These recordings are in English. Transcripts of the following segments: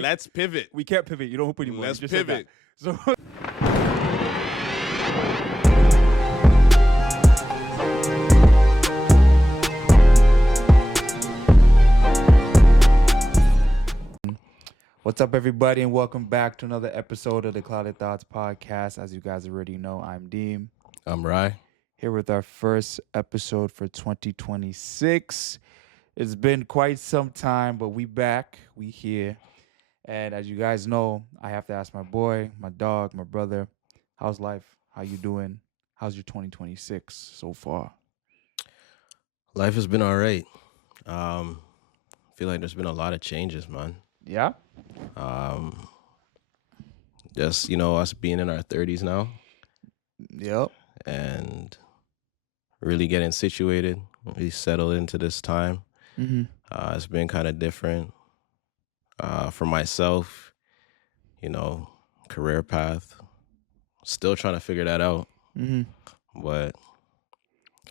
Let's pivot. We can't pivot. You don't hoop anymore. Let's You just said pivot. that. So what's up, everybody, and welcome back to another episode of the Clouded Thoughts podcast. As you guys already know, I'm Deem. I'm Ry. Here with our first episode for 2026. It's been quite some time, but we back. We here. And as you guys know, I have to ask my boy, my dog, my brother, how's life? How you doing? How's your 2026 so far? Life has been all right. I feel like there's been a lot of changes, man. Yeah? Just, us being in our 30s now Yep. and really getting situated, really settled into this time. Mm-hmm. It's been kind of different for myself, career path. Still trying to figure that out. Mm-hmm. But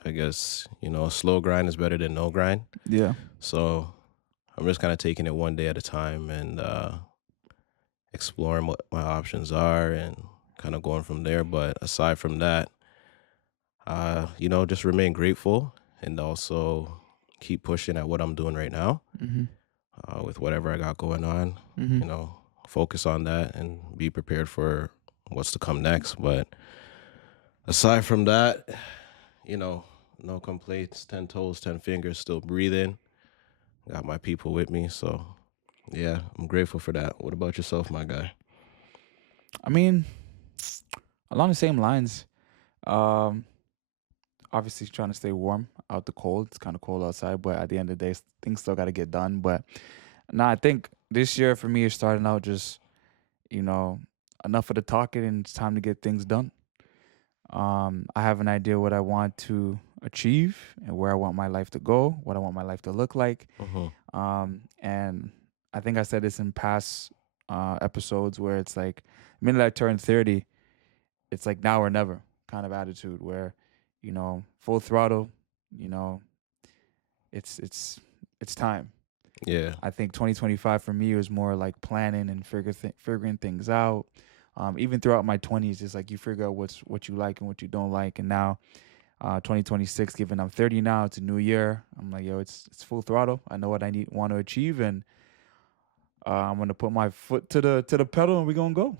I guess, slow grind is better than no grind. Yeah. So I'm just kind of taking it one day at a time and exploring what my options are and kind of going from there. But aside from that, just remain grateful and also keep pushing at what I'm doing right now with whatever I got going on. Mm-hmm. Focus on that and be prepared for what's to come next. But aside from that, no complaints, 10 toes, 10 fingers, still breathing. Got my people with me, so yeah, I'm grateful for that. What about yourself, my guy? I mean, along the same lines, obviously trying to stay warm out the cold. It's kind of cold outside, but at the end of the day, things still got to get done. But I think this year for me is starting out just, enough of the talking and it's time to get things done. I have an idea what I want to achieve and where I want my life to go, what I want my life to look like. And I think I said this in past episodes where it's like, the minute I turn 30, it's like now or never kind of attitude where, full throttle, it's time. Yeah. I think 2025 for me was more like planning and figuring things out. Even throughout my 20s, it's like you figure out what you like and what you don't like. And now 2026, given I'm 30 now, it's a new year. I'm like, yo, it's full throttle. I know what I want to achieve, and I'm gonna put my foot to the pedal, and we're gonna go.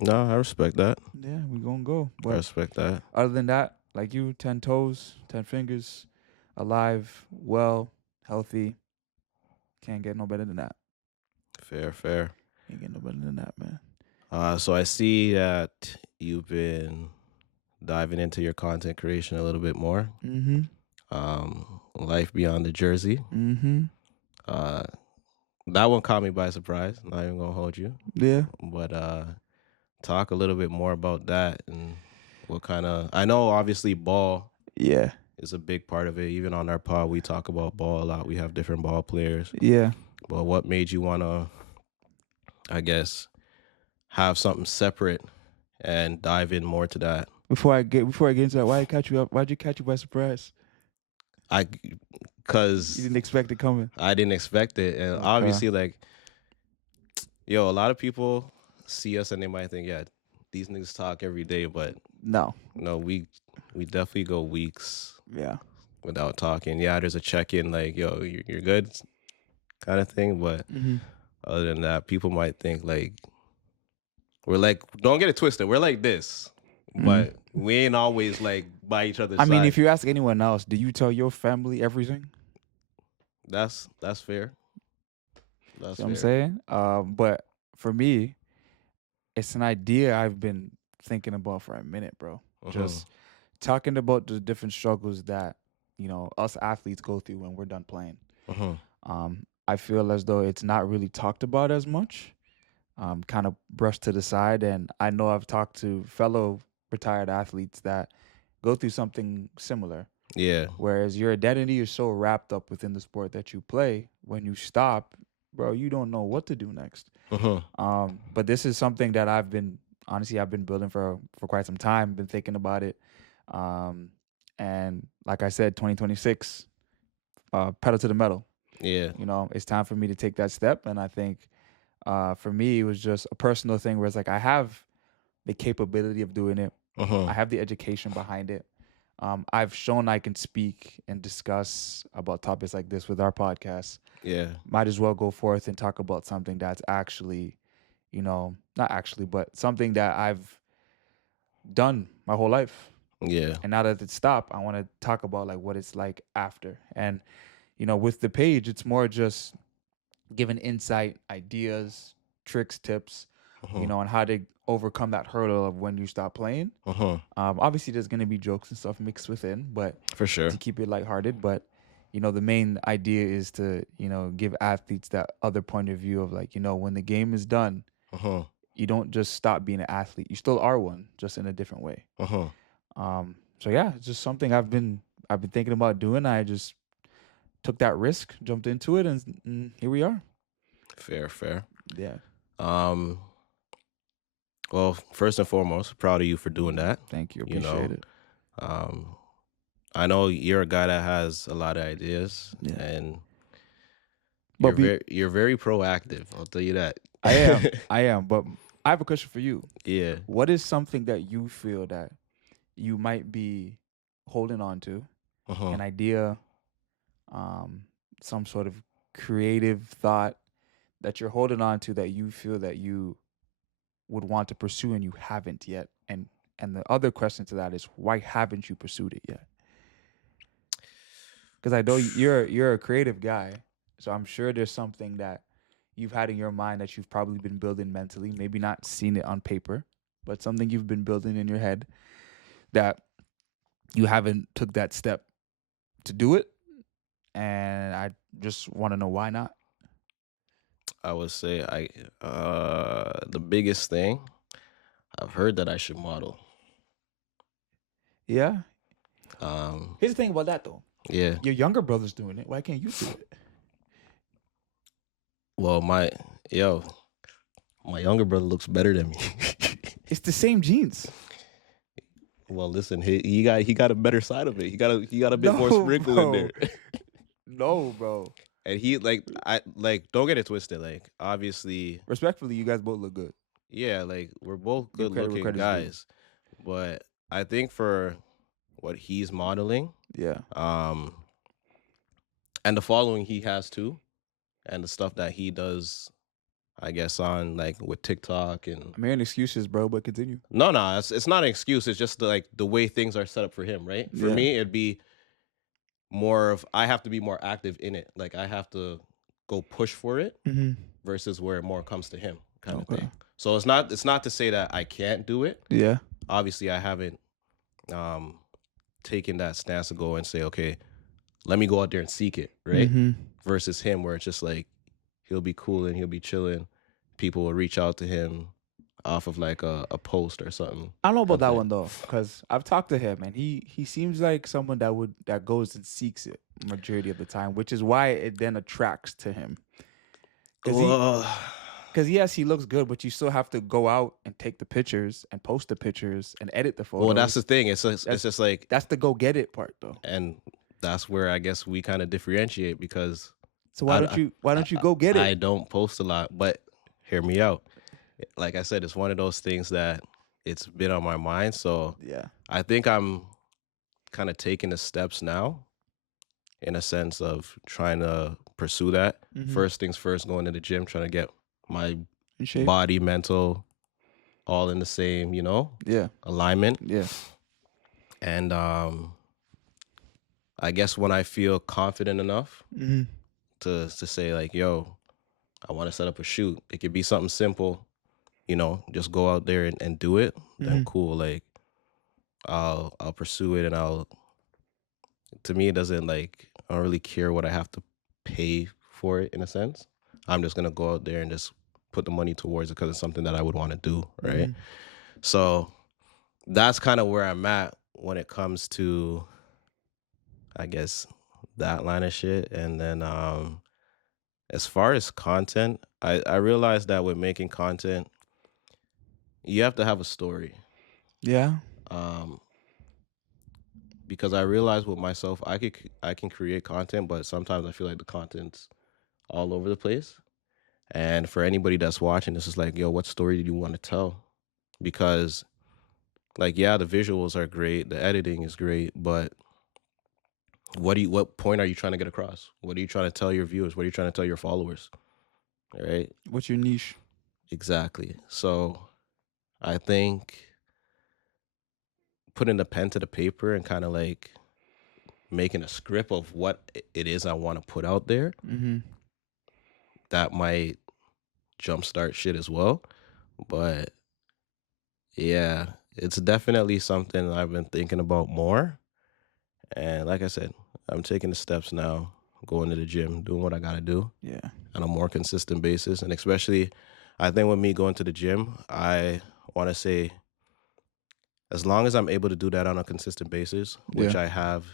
No, I respect that. Yeah, we're gonna go. I But respect that. other than that, like you, 10 toes, 10 fingers, alive, well, healthy. Can't get no better than that. Fair. Can't get no better than that, man. So I see that you've been diving into your content creation a little bit more. Mm-hmm. Life beyond the jersey. Mm-hmm. That one caught me by surprise. Not even gonna hold you. Yeah. But talk a little bit more about that and what kind of. I know obviously ball. Yeah. Is a big part of it. Even on our pod, we talk about ball a lot. We have different ball players. Yeah. But what made you want to, I guess, have something separate and dive in more to that? Before I get into that, why'd you catch you by surprise? Because you didn't expect it coming. I didn't expect it, and obviously, a lot of people see us and they might think, yeah, these niggas talk every day, but no, we definitely go weeks. Yeah. Without talking. Yeah, there's a check-in like, yo, you're good kind of thing. But other than that, people might think like, we're like, don't get it twisted. We're like this. But we ain't always like by each other's side. I mean, if you ask anyone else, do you tell your family everything? That's fair. That's fair. What I'm saying? But for me, it's an idea I've been thinking about for a minute, bro. Just talking about the different struggles that, us athletes go through when we're done playing. I feel as though it's not really talked about as much, kind of brushed to the side. And I know I've talked to fellow retired athletes that go through something similar. Yeah. Whereas your identity is so wrapped up within the sport that you play, when you stop, bro, you don't know what to do next. But this is something that I've been building for quite some time, been thinking about it. And like I said, 2026, pedal to the metal. Yeah. It's time for me to take that step. And I think For me, it was just a personal thing where it's like I have the capability of doing it. Uh-huh. I have the education behind it. I've shown I can speak and discuss about topics like this with our podcast. Yeah. Might as well go forth and talk about something that's actually, not actually, but something that I've done my whole life. Yeah. And now that it's stopped, I want to talk about like what it's like after. And with the page, it's more just giving insight, ideas, tricks, tips, Uh-huh. on how to overcome that hurdle of when you stop playing. Uh-huh. Obviously, there's gonna be jokes and stuff mixed within, but For sure. to keep it lighthearted. But the main idea is to give athletes that other point of view of like when the game is done, Uh-huh. you don't just stop being an athlete. You still are one, just in a different way. Uh-huh. So yeah, it's just something I've been thinking about doing. I just took that risk, jumped into it, and here we are. Fair, fair. Yeah. Um, well, first and foremost, proud of you for doing that. Thank you. You Appreciate know, it. um, I know you're a guy that has a lot of ideas, Yeah. and But you're very proactive. I'll tell you that. I am. I am. But I have a question for you. Yeah. What is something that you feel that you might be holding on to? Uh-huh. An idea, um, some sort of creative thought that you're holding on to that you feel that you would want to pursue and you haven't yet. And the other question to that is why haven't you pursued it yet? Because I know you're a creative guy, so I'm sure there's something that you've had in your mind that you've probably been building mentally, maybe not seen it on paper, but something you've been building in your head that you haven't took that step to do it. And I just want to know why not. I would say the biggest thing, I've heard that I should model. Yeah. Um, Here's the thing about that though. yeah. Your younger brother's doing it. Why can't you do it? Well, yo, my younger brother looks better than me. It's the same genes. Well, listen, he got a better side of it. He got a bit more No, sprinkle in bro. there. No, bro. And he like don't get it twisted. Like obviously, Respectfully, you guys both look good. yeah, like we're both Give good credit where looking credit's due. guys. But I think for what he's modeling, Yeah. um, and the following he has too, and the stuff that he does, I guess on like with TikTok and I'm hearing excuses, bro, but continue. no, it's not an excuse. It's just like the way things are set up for him, right? For Yeah. me, it'd be more of I have to be more active in it. Like I have to go push for it Mm-hmm. versus where more comes to him kind of Okay. thing. So it's not to say that I can't do it. Yeah. Obviously, I haven't um taken that stance to go and say, okay, let me go out there and seek it, right? Mm-hmm. Versus him where it's just like he'll be cool and he'll be chilling. People will reach out to him off of like a post or something. I don't know about Kinda that thing. one though, because I've talked to him and he seems like someone that goes and seeks it majority of the time, which is why it then attracts to him. Because yes, he looks good, but you still have to go out and take the pictures and post the pictures and edit the photos. well, that's the thing. It's just like, That's the go get it part though. and that's where I guess we kind of differentiate because So why don't you go get it? I don't post a lot, but hear me out. Like I said, it's one of those things that it's been on my mind. So Yeah. I think I'm kind of taking the steps now in a sense of trying to pursue that. Mhm. First things first, going to the gym, trying to get my In shape. body, mental, all in the same, Yeah. alignment. Yeah. And I guess when I feel confident enough Mm-hmm. to say like, yo, I want to set up a shoot. It could be something simple, just go out there and do it. Then Mhm. cool. Like I'll pursue it, and to me it doesn't like I don't really care what I have to pay for it in a sense. I'm just gonna go out there and just put the money towards it because it's something that I would want to do, right? Mhm. So that's kind of where I'm at when it comes to, I guess, that line of shit. And then as far as content, I realized that with making content, you have to have a story. Yeah. Um, because I realized with myself, I can create content, but sometimes I feel like the content's all over the place. And for anybody that's watching, this is like, yo, what story do you want to tell? Because, like, yeah, the visuals are great, the editing is great, but what point are you trying to get across? What are you trying to tell your viewers? What are you trying to tell your followers? Right? What's your niche? Exactly. So I think putting the pen to the paper and kind of like making a script of what it is I want to put out there, Mm-hmm. that might jumpstart shit as well. But yeah, it's definitely something I've been thinking about more. And like I said, I'm taking the steps now, going to the gym, doing what I got to do Yeah. on a more consistent basis. And especially, I think with me going to the gym, I want to say, as long as I'm able to do that on a consistent basis, which Yeah. I have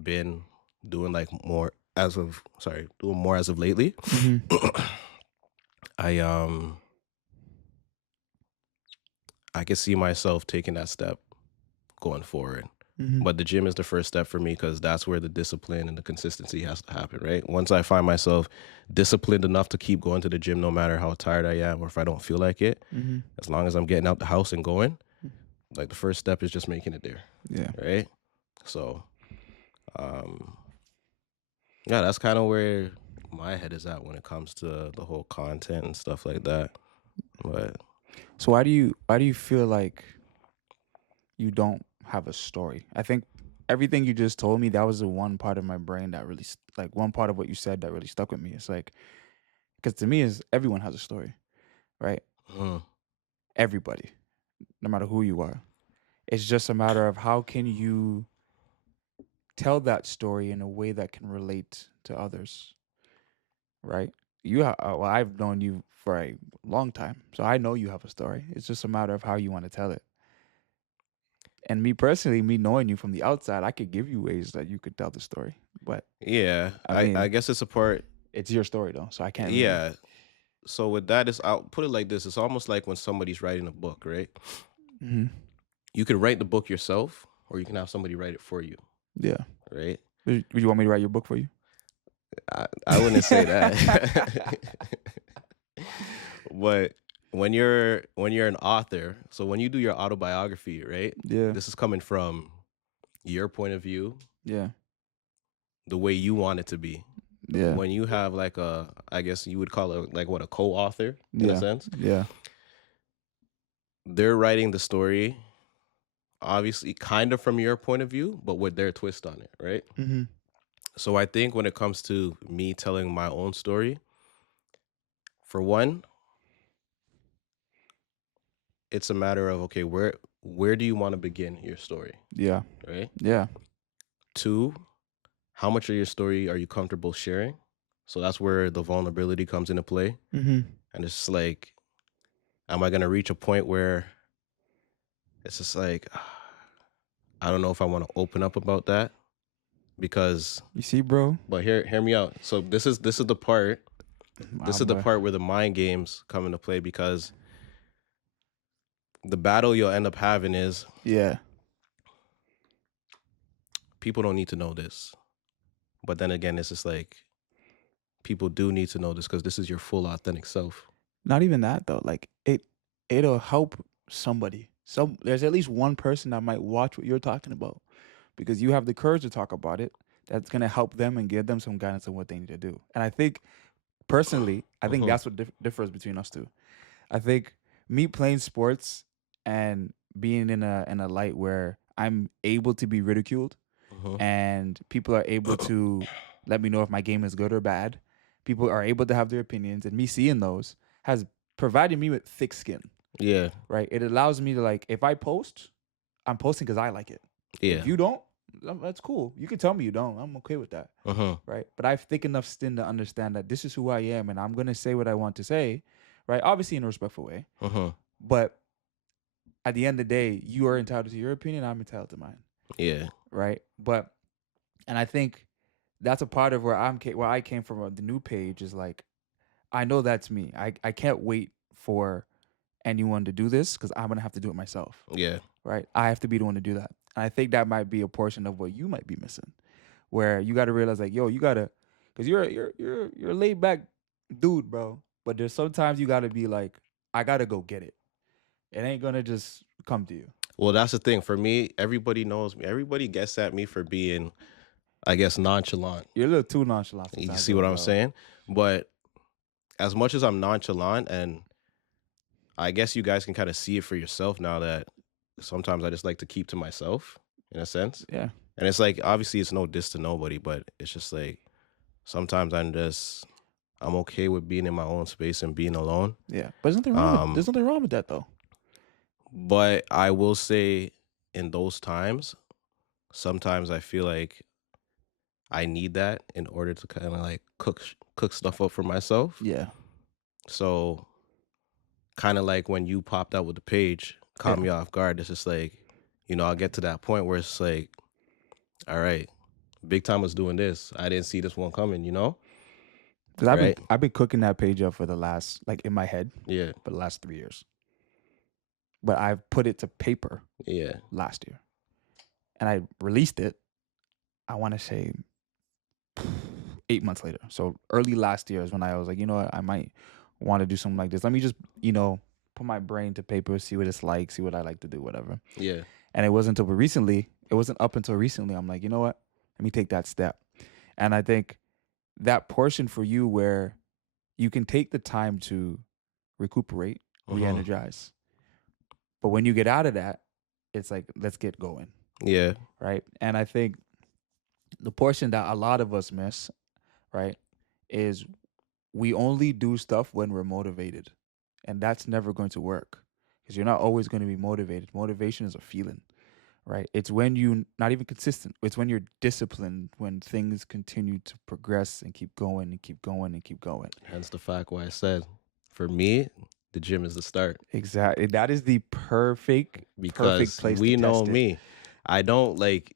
been doing like more as of, sorry, doing more as of lately, Mm-hmm. I I can see myself taking that step going forward. Mm-hmm. But the gym is the first step for me because that's where the discipline and the consistency has to happen, right? Once I find myself disciplined enough to keep going to the gym no matter how tired I am or if I don't feel like it, Mm-hmm. as long as I'm getting out the house and going, like the first step is just making it there, Yeah. right? So, um, yeah, that's kind of where my head is at when it comes to the whole content and stuff like that. But So why do you feel like you don't have a story? I think everything you just told me, that was the one part of my brain that really like one part of what you said that really stuck with me. It's like, because to me is everyone has a story, right? mm, Everybody, no matter who you are. It's just a matter of how can you tell that story in a way that can relate to others, right? Well, I've known you for a long time, so I know you have a story. It's just a matter of how you want to tell it. And me personally, me knowing you from the outside, I could give you ways that you could tell the story. But yeah, I I mean, guess it's a part. it's your story though, so I can't really. Yeah. So with that is, I'll put it like this: it's almost like when somebody's writing a book, right? Hmm. You could write the book yourself, or you can have somebody write it for you, Yeah. right? Would you want me to write your book for you? I wouldn't say that. But when you're an author, so when you do your autobiography, right? Yeah. This is coming from your point of view, Yeah. the way you want it to be. Yeah. When you have like I guess you would call it like what, a co-author in a Yeah. sense, Yeah. they're writing the story obviously kind of from your point of view, but with their twist on it, right? Hmm. So I think when it comes to me telling my own story, for one, it's a matter of, okay, where do you want to begin your story, Yeah. right? Yeah. Two, how much of your story are you comfortable sharing? So that's where the vulnerability comes into play. Hmm. And it's like, am I gonna reach a point where it's just like, I don't know if I want to open up about that because, You see, bro? but hear me out. So this is the part. This is the But part where the mind games come into play because the battle you'll end up having is yeah. people don't need to know this. But then again, it's just like people do need to know this because this is your full authentic self. Not even that though. Like it'll help somebody. There's at least one person that might watch what you're talking about because you have the courage to talk about it. That's gonna help them and give them some guidance on what they need to do. And I think personally, I think Mm-hmm. that's what differs between us two. I think me playing sports and being in a light where I'm able to be ridiculed Mm-hmm. and people are able to let me know if my game is good or bad. People are able to have their opinions, and me seeing those has provided me with thick skin. Yeah. Right? It allows me to like if I post, I'm posting because I like it. Yeah. If you don't, that's cool. You can tell me you don't. I'm okay with that. Mm-hmm. Right? But I have thick enough skin to understand that this is who I am, and I'm gonna say what I want to say. Right? Obviously in a respectful way, Mm-hmm. but at the end of the day, you are entitled to your opinion. I'm entitled to mine. Yeah. Right? But and I think that's a part of where I came from. The new page is like I know that's me. I can't wait for anyone to do this because I'm gonna have to do it myself. Yeah. Right? I have to be the one to do that. And I think that might be a portion of what you might be missing, where you got to realize like, yo, you gotta, because you're a laid back dude, bro. but there's sometimes you gotta be like, I gotta go get it. It ain't gonna just come to you. Well, that's the thing. For me, everybody knows me. Everybody gets at me for being, I guess, nonchalant. You're a little too nonchalant You sometimes, see what though, I'm bro. saying? But as much as I'm nonchalant, and I guess you guys can kind of see it for yourself now that sometimes I just like to keep to myself in a sense. Yeah, And it's like, obviously, it's no diss to nobody, but it's just like sometimes I'm okay with being in my own space and being alone. yeah. But Um, there's nothing wrong with that though. but I will say in those times, sometimes I feel like I need that in order to kind of like cook stuff up for myself. Yeah, So kind of like when you popped out with the page, caught yeah. me off guard. It's just like, I'll get to that point where it's like, all right, Big Time was doing this. I didn't see this one coming, Because right? I've been cooking that page up for the last, like, in my head Yeah, for the last 3 years. But I've put it to paper yeah, last year, and I released it. I want to say 8 months later. So early last year is when I was like, you know what, I might want to do something like this. Let me just, put my brain to paper, see what it's like, see what I like to do, whatever. yeah. And it wasn't until recently, it wasn't up until recently, I'm like, you know what, let me take that step. And I think that portion for you where you can take the time to recuperate, Uh-huh. re-energize. But when you get out of that, it's like, let's get going, Yeah. right? And I think the portion that a lot of us miss, right, is we only do stuff when we're motivated. And that's never going to work because you're not always going to be motivated. Motivation is a feeling, right? It's when you not even consistent. It's when you're disciplined, when things continue to progress and keep going and keep going and keep going. Hence the fact why I said, for me, the gym is the start Exactly. That is the perfect because place to we know test it. me. I don't like.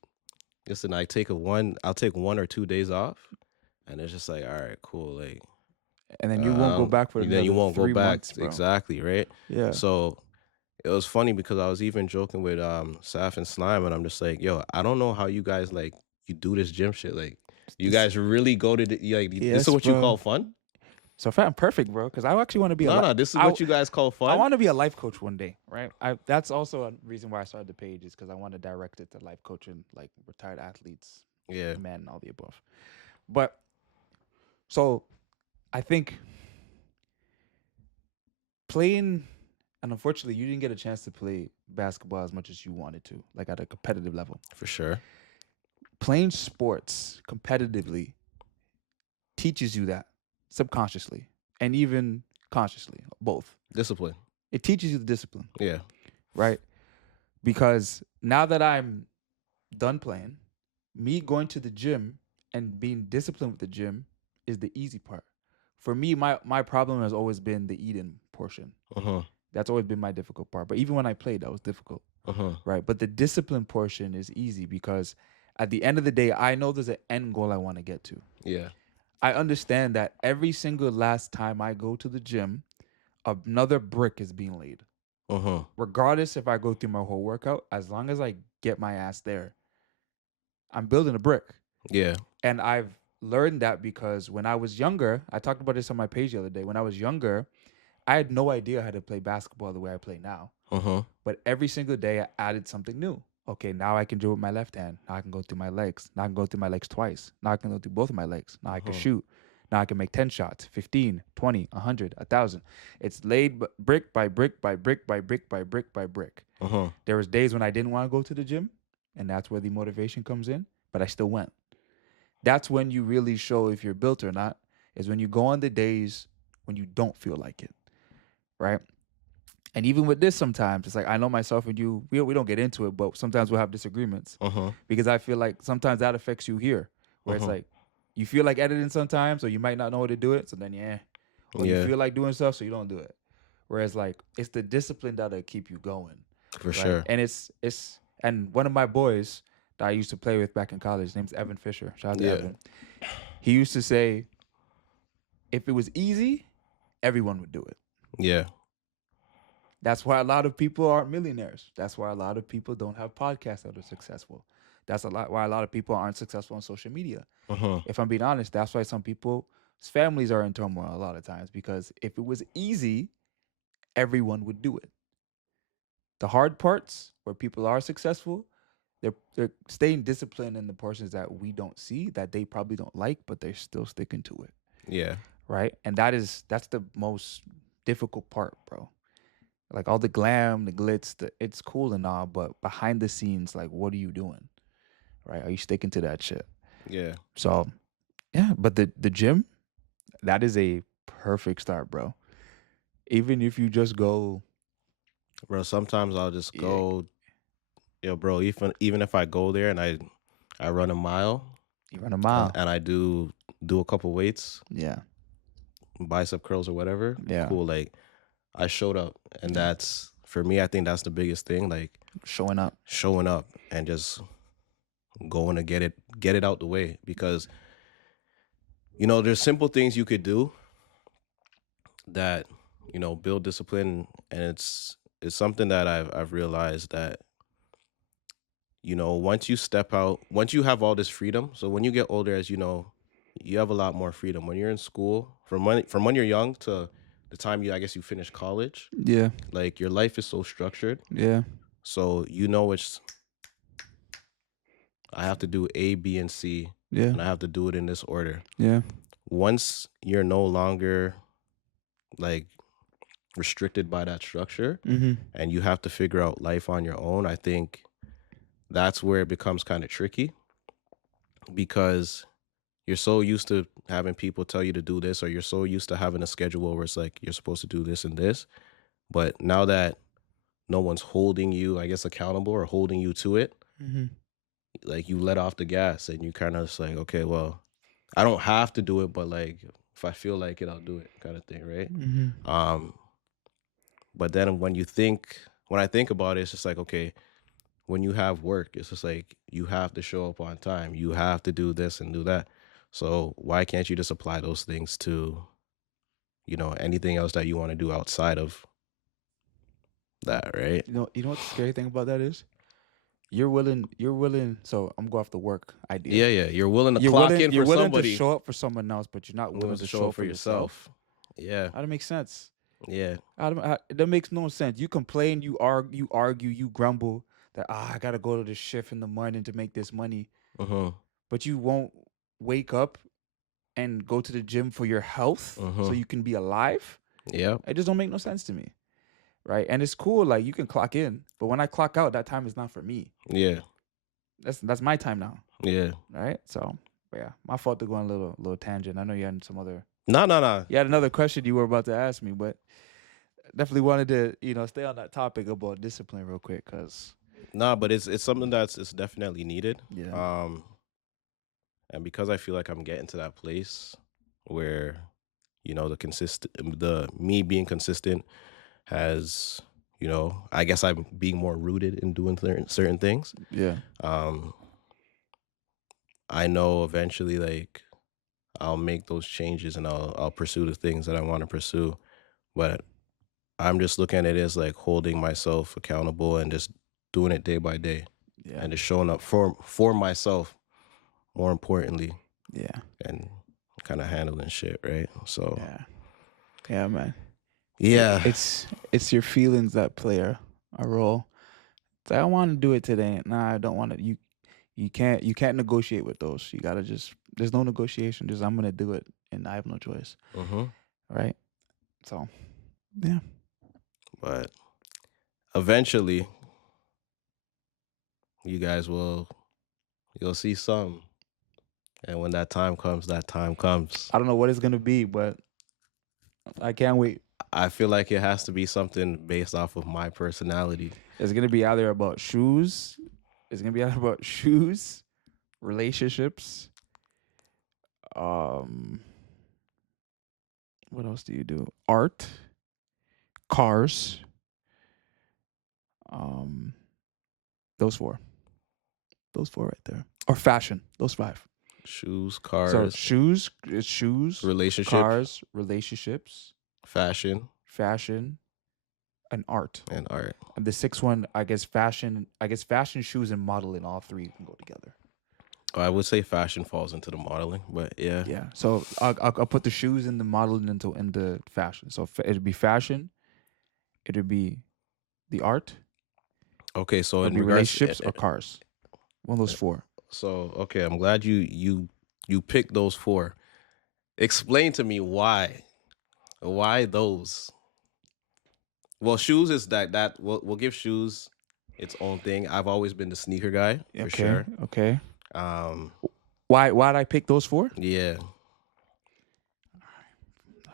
Listen, I'll take 1 or 2 days off, and it's just like, all right, cool. Like, And then you won't go back for then you another won't go three back months, bro. exactly, right? Yeah. So it was funny because I was even joking with Saf and Slime, and I'm just like, yo, I don't know how you guys like you do this gym shit. Like, you This, guys really go to this is yes, what you bro. call fun? So if I'm perfect, bro, because I actually want to be No, no, this is what you guys call I fun. want to be a life coach one day, right? That's also a reason why I started the page is because I want to direct it to life coaching, like retired athletes, Yeah. men, all the above. But so I think playing, and unfortunately, you didn't get a chance to play basketball as much as you wanted to, like at a competitive level. For sure. Playing sports competitively teaches you that subconsciously and even consciously, both. Discipline. It teaches you the discipline, Yeah. right? Because now that I'm done playing, me going to the gym and being disciplined with the gym is the easy part. For me, my problem has always been the eating portion. Uh-huh. That's always been my difficult part. But even when I played, that was difficult, Uh-huh. right? But the discipline portion is easy because at the end of the day, I know there's an end goal I want to get to. Yeah. I understand that every single last time I go to the gym, another brick is being laid. Uh-huh. Regardless if I go through my whole workout, as long as I get my ass there, I'm building a brick. Yeah. And I've learned that because when I was younger, I talked about this on my page the other day. When I was younger, I had no idea how to play basketball the way I play now. Uh-huh. But every single day, I added something new. Okay, now I can do it with my left hand. Now I can go through my legs. Now I can go through my legs twice. Now I can go through both of my legs. Now I can shoot. Now I can make 10 shots, 15, 20, 100, 1,000. It's laid brick by brick by brick by brick by brick by brick. Uh-huh. There was days when I didn't want to go to the gym, and that's where the motivation comes in, but I still went. That's when you really show if you're built or not, is when you go on the days when you don't feel like it, right? And even with this, sometimes it's like I know myself and you, we don't get into it, but sometimes we'll have disagreements Uh-huh. because I feel like sometimes that affects you here, where it's Uh-huh. like you feel like editing sometimes, or you might not know how to do it, so then or you Yeah. feel like doing stuff, so you don't do it. Whereas like it's the discipline that'll keep you going, For right? sure. And it's and one of my boys that I used to play with back in college, his name's Evan Fisher. Shout out to Yeah. Evan. He used to say, if it was easy, everyone would do it. Yeah. That's why a lot of people aren't millionaires. That's why a lot of people don't have podcasts that are successful. That's why a lot of people aren't successful on social media. Uh-huh. If I'm being honest, that's why some people families are in turmoil a lot of times because if it was easy, everyone would do it. The hard parts where people are successful, they're staying disciplined in the portions that we don't see that they probably don't like, but they're still sticking to it, Yeah. right? And that's the most difficult part, bro. Like all the glam, the glitz, it's cool and all, but behind the scenes, like what are you doing, right? Are you sticking to that shit? Yeah. So yeah, but the gym, that is a perfect start, bro. Even if you just go, Bro, sometimes I'll just yeah, go, yo, bro, even if I go there and I run a mile you run a mile. and I do a couple weights, Yeah, bicep curls or whatever, yeah, cool. Like I showed up, and yeah. that's for me. I think that's the biggest thing. Like Showing up. showing up and just going to get it out the way, because there's simple things you could do that build discipline, and it's something that I've realized that once you step out, once you have all this freedom. So when you get older, as you know, you have a lot more freedom when you're in school, from when you're young to the time I guess you finish college. Yeah, Like your life is so structured, yeah, so it's I have to do A, B, and C, yeah, and I have to do it in this order. yeah. Once you're no longer like restricted by that structure Mm-hmm. and you have to figure out life on your own, I think that's where it becomes kind of tricky, because you're so used to having people tell you to do this, or you're so used to having a schedule where it's like you're supposed to do this and this. But now that no one's holding you, I guess, accountable or holding you to it, Mm-hmm. like you let off the gas and you kind of just like, okay, well, I don't have to do it, but like if I feel like it, I'll do it, kind of thing, right? Mm-hmm. Um, but then when I think about it, it's just like, okay, when you have work, it's just like you have to show up on time. You have to do this and do that. So why can't you just apply those things to, anything else that you want to do outside of that, right? You know what the scary thing about that is? You're willing. So I'm going off the work idea. Yeah, yeah. You're willing to You're clock willing. in You're for willing to somebody, show up for someone else, but you're not willing willing to to show show up up for for yourself. yourself. Yeah, That makes sense. yeah. That makes no sense. You complain, you argue, you grumble that I gotta go to the shift in the morning to make this money, Mm-hmm. but you won't wake up and go to the gym for your health so Mm-hmm. you can be alive. Yep. It just don't make no sense to me, right? And it's cool, like you can clock in, but when I clock out, that time is not for me. Yeah. That's my time now, Yeah. right? So, but yeah, my fault to go on a little tangent. I know you had some other, No, no, no. you had another question you were about to ask me, but definitely wanted to stay on that topic about discipline real quick, cause No, but it's something it's definitely needed. yeah, Um, and because I feel like I'm getting to that place where, the me being consistent has, I guess I'm being more rooted in doing certain things. yeah, Um, I know eventually, like, I'll make those changes and I'll pursue the things that I want to pursue. But I'm just looking at it as like holding myself accountable and just doing it day by day yeah, and just showing up for myself, more importantly, yeah, and kind of handling shit, right? So yeah, yeah, man. yeah. It's your feelings that play a role. It's like, I want to do it today. Nah, I don't want to. You can't negotiate with those. You gotta just there's no negotiation. Just I'm gonna do it, and I have no choice, Hmm. right? So yeah, But eventually, you guys you'll see some, and when that time comes, that time comes. I don't know what it's gonna be, but I can't wait. I feel like it has to be something based off of my personality. It's gonna be either about shoes. It's gonna be either about shoes, relationships. Um, what else do you do? Art, cars. Um, those four. Those four right there. Or fashion. Those five. Shoes, So cars, shoes, relationship, cars, relationships, fashion, fashion, and art. and art. And the sixth one, I guess fashion, shoes, and modeling. All three can go together. I would say fashion falls into the modeling, but yeah. Yeah. So I'll put the shoes and the modeling into fashion. So it'd be fashion, it'd be the art, Okay, so or in be regards, relationships or cars. One of those four. so okay, I'm glad you picked those four. Explain to me why those. Well, shoes is that we'll give shoes its own thing. I've always been the sneaker guy for Okay. sure. Okay. Um, Why'd I pick those four? yeah.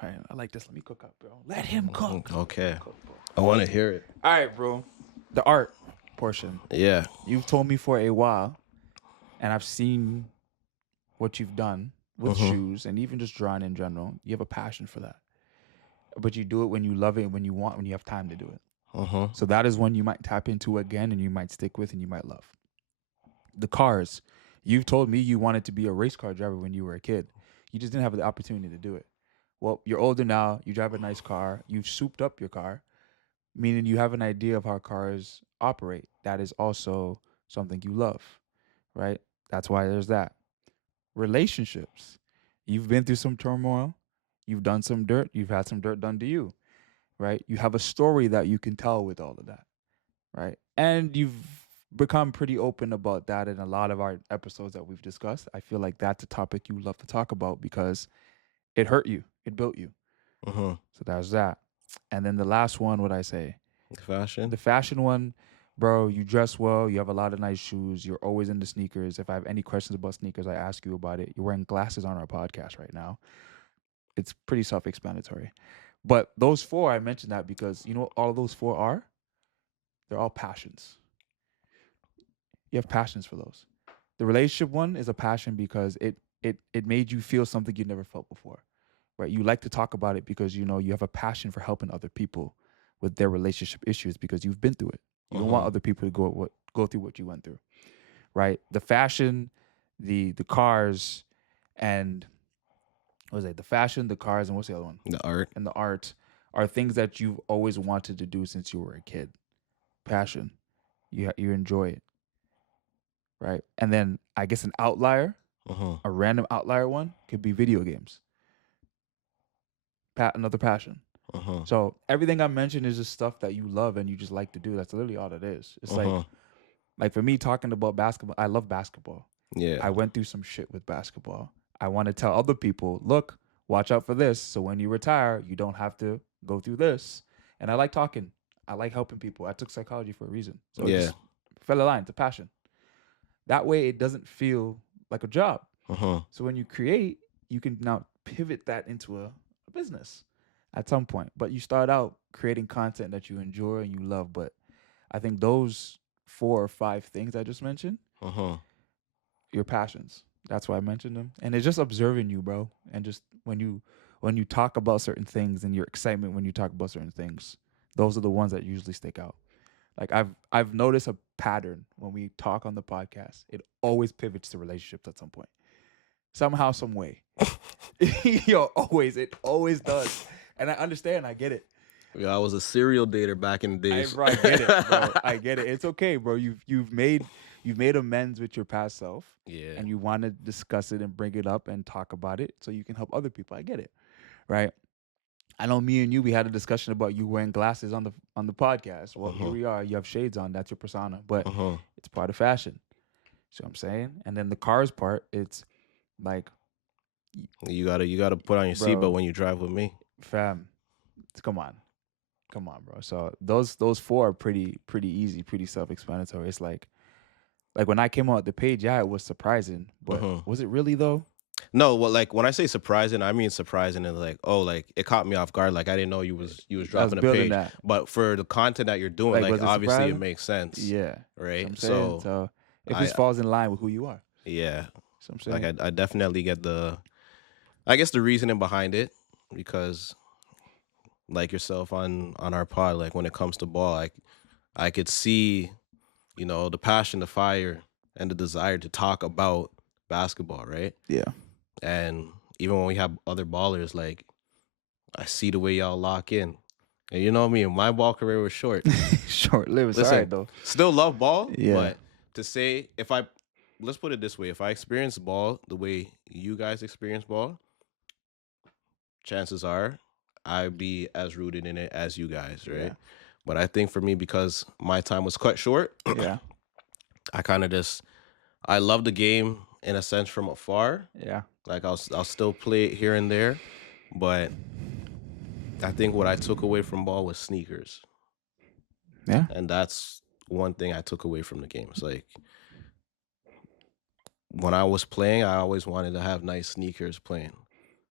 All right, I like this. Let me cook up, bro. Let him cook. Okay, Cook, bro. I want to hear it. All right, bro. The art portion. Yeah. You've told me for a while, and I've seen what you've done with shoes and even just drawing in general. You have a passion for that, but you do it when you love it, when you want, when you have time to do it. So that is one you might tap into again, and you might stick with, and you might love. The cars. You've told me you wanted to be a race car driver when you were a kid. You just didn't have the opportunity to do it. Well, you're older now. You drive a nice car. You've souped up your car, meaning you have an idea of how cars operate. That is also something you love, right? That's why there's that. Relationships. You've been through some turmoil. You've done some dirt. You've had some dirt done to you, right? You have a story that you can tell with all of that, right? And you've become pretty open about that in a lot of our episodes that we've discussed. I feel like that's a topic you love to talk about because it hurt you, it built you. So that's that. And then the last one, what I say, Fashion. the fashion one, bro. You dress well. You have a lot of nice shoes. You're always into sneakers. If I have any questions about sneakers, I ask you about it. You're wearing glasses on our podcast right now. It's pretty self-explanatory. But those four, I mentioned that because you know what all of those four are? They're all passions. You have passions for those. The relationship one is a passion because it made you feel something you never felt before, right? You like to talk about it because you know you have a passion for helping other people with their relationship issues because you've been through it. You don't want other people to go through what you went through, right? The fashion, the cars, and what was it? The fashion, the cars, and what's the other one? The art. And the art are things that you've always wanted to do since you were a kid. Passion, you enjoy it, right? And then I guess an outlier, a random outlier one could be video games. Another passion. So everything I mentioned is just stuff that you love and you just like to do. That's literally all it is. It's like for me talking about basketball, I love basketball. Yeah. I went through some shit with basketball. I want to tell other people, look, watch out for this. So when you retire, you don't have to go through this. And I like talking. I like helping people. I took psychology for a reason. So it Yeah. just fell aligned. It's a passion. That way it doesn't feel like a job. So when you create, you can now pivot that into a business at some point. But you start out creating content that you enjoy and you love. But I think those 4 or 5 things I just mentioned, your passions. That's why I mentioned them. And it's just observing you, bro. And just when you talk about certain things and your excitement when you talk about certain things, those are the ones that usually stick out. Like I've noticed a pattern when we talk on the podcast. It always pivots to relationships at some point. Somehow, some way. It always does. And I understand, I get it. Yeah, I was a serial dater back in the days. I get it, bro. I get it. It's okay, bro. You've made amends with your past self. Yeah. And you want to discuss it and bring it up and talk about it so you can help other people. I get it. Right? I know me and you, we had a discussion about you wearing glasses on the podcast. Well, here we are. You have shades on. That's your persona. But it's part of fashion. See what I'm saying? And then the cars part, it's like You gotta put on your Bro. seatbelt when you drive with me. fam, come on, bro. So those 4 are pretty easy, pretty self-explanatory. It's like when I came out the page, yeah, it was surprising, but was it really though? No, well, like when I say surprising, I mean surprising and like, oh, like it caught me off guard. Like I didn't know you was dropping a building page. that. But for the content that you're doing, Like, like was it obviously it surprising? makes sense. Yeah, Right. I'm saying. So it just falls in line with who you are. Yeah. So I'm saying. Like I definitely get I guess the reasoning behind it because like yourself on our pod, like when it comes to ball, like I could see, the passion, the fire, and the desire to talk about basketball, right? Yeah. And even when we have other ballers, like I see the way y'all lock in. And you know me, my ball career was short. Short lived. Listen, Sorry though. still love ball, Yeah. but to say if I let's put it this way: if I experience ball the way you guys experience ball, chances are I'd be as rooted in it as you guys, right? Yeah. But I think for me, because my time was cut short, Yeah. I kind of just I love the game in a sense from afar. Yeah. Like I'll still play it here and there, but I think what I took away from ball was sneakers, Yeah. and that's one thing I took away from the game. It's like when I was playing, I always wanted to have nice sneakers playing.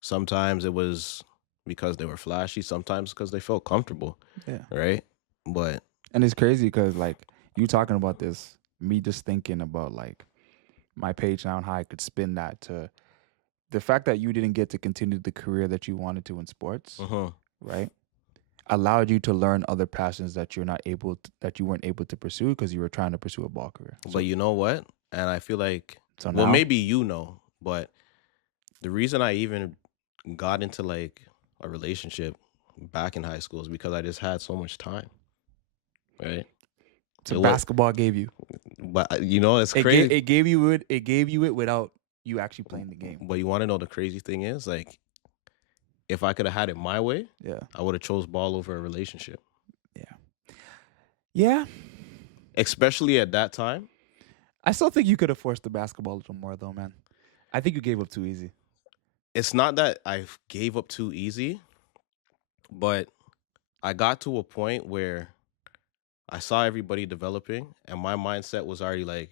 Sometimes it was because they were flashy, sometimes because they felt comfortable, Yeah. right? But And it's crazy because like you talking about this, me just thinking about like my page now and how I could spin that to the fact that you didn't get to continue the career that you wanted to in sports, uh-huh. right? Allowed you to learn other passions that that you weren't able to pursue because you were trying to pursue a ball career. But you know what? And I feel like, So well, now, maybe you know, but the reason I even got into like a relationship back in high school is because I just had so much time, right? so It was, basketball gave you but you know, it's it gave crazy. it gave you it without you actually playing the game. But you want to know the crazy thing is, like, if I could have had it my way, Yeah, I would have chose ball over a relationship, yeah, yeah. especially at that time. I still think you could have forced the basketball a little more though, man. I think you gave up too easy. It's not that I gave up too easy, but I got to a point where I saw everybody developing, and my mindset was already like,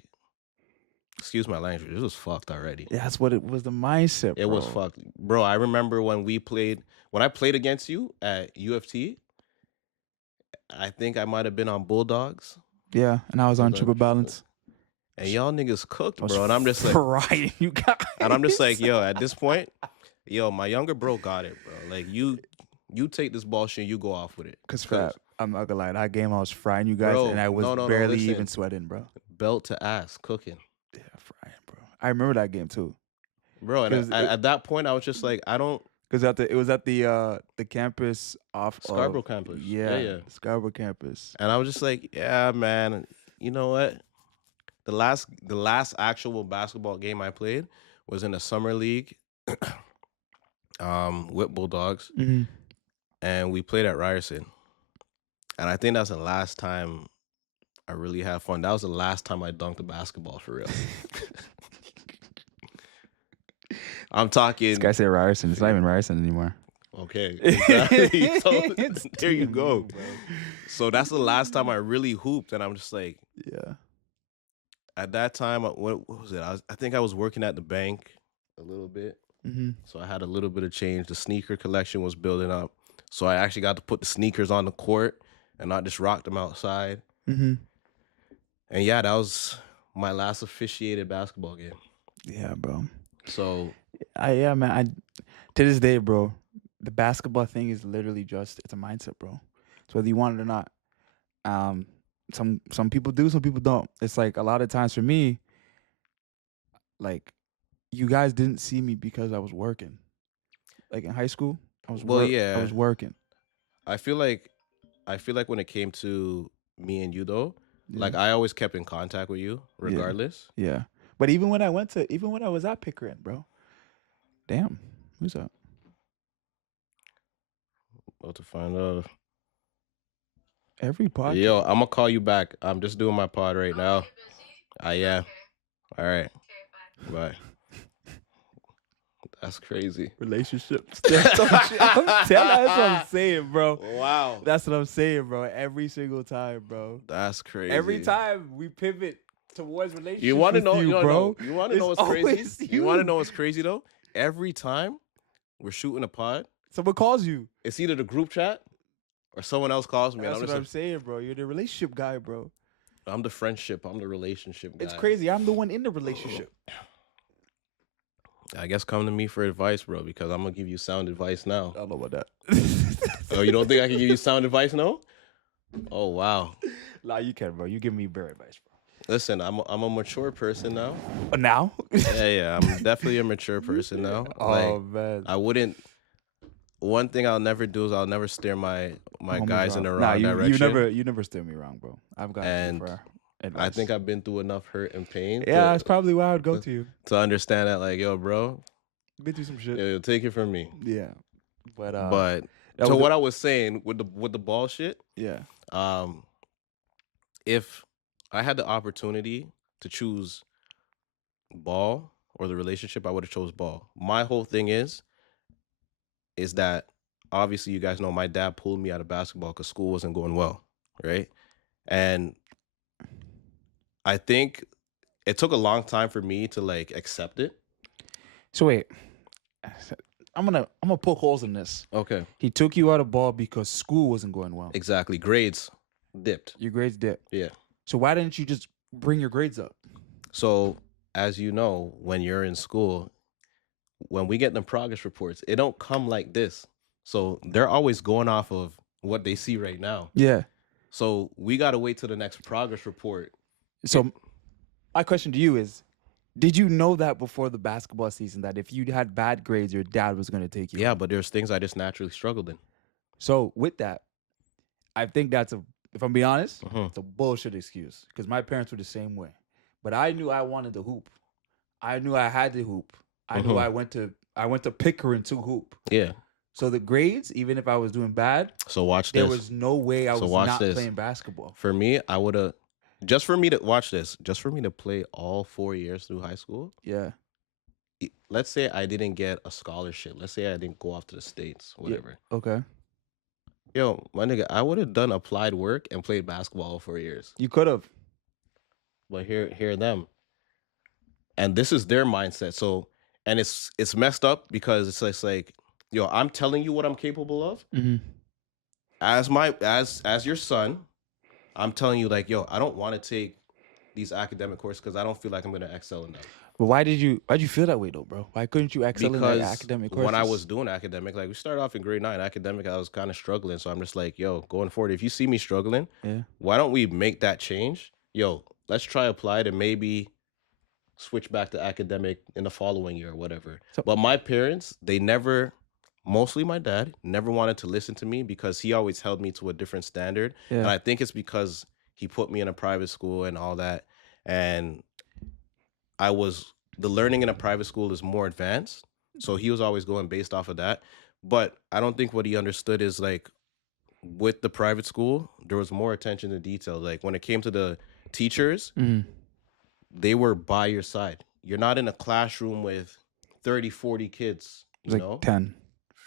excuse my language, this was fucked already. Yeah, that's what it was. The mindset, It bro. was fucked, bro. I remember when I played against you at UFT. I think I might have been on Bulldogs. Yeah, and I was on triple balance. And y'all niggas cooked, I was bro. And I'm just like, frying you guys. and I'm just like, yo, at this point, yo, my younger bro got it, bro. Like you take this ball shit, you go off with it. Cause Fat, I'm not gonna lie, that game I was frying you guys, Bro, and I was no, barely listen. even sweating, bro. Belt to ass, cooking. Yeah, frying, bro. I remember that game too. Bro, and 'Cause at that point, I was just like, I don't. Cause it was at the campus off Scarborough of, campus. yeah, Scarborough campus. And I was just like, yeah, man. You know what? The last actual basketball game I played was in the summer league, with Bulldogs, Mm-hmm. and we played at Ryerson. And I think that's the last time I really had fun. That was the last time I dunked a basketball for real. I'm talking. This guy said Ryerson. It's not even Ryerson anymore. Okay, exactly. So It's there you TMU, go. bro. So that's the last time I really hooped, and I'm just like, Yeah. at that time, what was it? I think I was working at the bank a little bit, Mm-hmm. so I had a little bit of change. The sneaker collection was building up, so I actually got to put the sneakers on the court and not just rock them outside. Mm-hmm. And yeah, that was my last officiated basketball game. Yeah, bro. So Yeah, man. To this day, bro, the basketball thing is literally just it's a mindset, bro. So whether you want it or not, some people do, some people don't. It's like a lot of times for me, like you guys didn't see me because I was working. Like in high school, I was well, I yeah, was working. I feel like when it came to me and you though, Yeah. like I always kept in contact with you Yeah. regardless. Yeah. But even when I was at Pickering, bro. Damn, who's that? About to find out. Every podcast. Yo, I'm gonna call you back. I'm just doing my pod right now. Yeah. All right. Bye. That's crazy. Relationships. That's what I'm saying, bro. Wow. That's what I'm saying, bro. Every single time, bro. That's crazy. Every time we pivot towards relationships, You want to know, bro? You want to know It's what's crazy? always You want to you. know what's crazy though? Every time we're shooting a pod, Someone calls you. it's either the group chat or someone else calls me. That's And what I'm I'm just saying, bro. You're the relationship guy, bro. I'm the friendship. I'm the relationship guy. It's crazy. I'm the one in the relationship. I guess come to me for advice, bro, because I'm gonna give you sound advice now. I don't know about that. Oh, you don't think I can give you sound advice now? Oh wow. Nah, you can, bro. You give me better advice, bro. Listen, I'm a mature person now. Now? Yeah, I'm definitely a mature person now. Oh man. I wouldn't. One thing I'll never do is I'll never steer my Homies guys in the wrong. wrong Nah, direction. you never steer me wrong, bro. I've gotten And too far I advice. think I've been through enough hurt and pain Yeah, that's probably why I would go to to you. to understand that, like, yo, bro, Been through some shit. yo, take it from me. Yeah, but But that to was what I was saying with the ball shit, yeah. um, if I had the opportunity to choose ball or the relationship, I would have chose ball. My whole thing is that obviously you guys know my dad pulled me out of basketball because school wasn't going well, right? And I think it took a long time for me to like accept it. So wait, I'm gonna poke holes in this. Okay, He took you out of ball because school wasn't going well. exactly. Grades dipped. Your grades dipped. Yeah. So why didn't you just bring your grades up? So as you know, when you're in school, when we get the progress reports, it don't come like this. So they're always going off of what they see right now. Yeah. So we gotta wait till the next progress report. So my question to you is, did you know that before the basketball season that if you had bad grades, your dad was going to take you? Yeah, out? but there's things I just naturally struggled in. So with that, I think that's if I'm being honest, Mhm. it's a bullshit excuse because my parents were the same way. But I knew I wanted to hoop. I knew I had to hoop. I knew I went to Pickering to hoop. Yeah. So the grades, even if I was doing bad, So watch there this. was no way I So was watch not this. playing basketball. For me, I would have just for me to watch this, just for me to play all 4 years through high school. Yeah. Let's say I didn't get a scholarship. Let's say I didn't go off to the States, whatever. Okay. Yo, my nigga, I would have done applied work and played basketball all 4 years. You could have. But hear them. And this is their mindset. So and it's messed up because it's like, yo, I'm telling you what I'm capable of. Mm-hmm. As your son, I'm telling you, like, yo, I don't want to take these academic courses because I don't feel like I'm gonna excel in them. But why'd you feel that way though, bro? Why couldn't you excel in Because that academic courses? when I was doing academic, like we started off in grade 9, academic, I was kind of struggling. So I'm just like, yo, going forward, if you see me struggling, Yeah. why don't we make that change? Yo, let's try applied and maybe switch back to academic in the following year or whatever. So- But my parents, they never, mostly my dad, never wanted to listen to me because he always held me to a different standard. And Yeah. I think it's because he put me in a private school and all that. And the learning in a private school is more advanced. So he was always going based off of that. But I don't think what he understood is like with the private school, there was more attention to detail. Like when it came to the teachers, Mhm. they were by your side. You're not in a classroom with 30, 40 kids, It was like 10,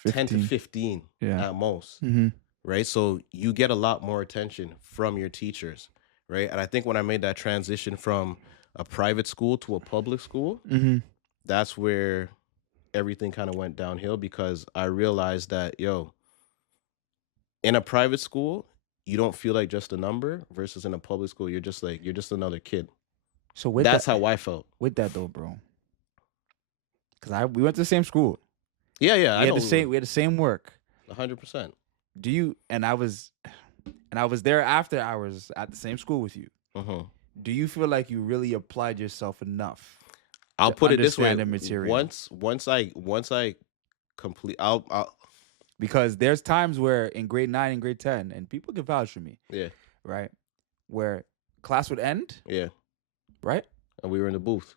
10 to 15. 15 Yeah. at most, Mm-hmm. right? So you get a lot more attention from your teachers, right? And I think when I made that transition from a private school to a public school, Mm-hmm. that's where everything kind of went downhill because I realized that, yo, in a private school, you don't feel like just a number versus in a public school, you're just another kid. So with That's that, how I felt. with that though, bro, because we went to the same school. Yeah, We I had know. we had the same work. 100%. Do you? And I was there after hours at the same school with you. Uh-huh. Do you feel like you really applied yourself enough? I'll to put it this way. understand the material? Once I complete, I'll Because there's times where in grade 9 and grade 10, and people can vouch for me, yeah, right? Where class would end, yeah. right? And we were in the booth.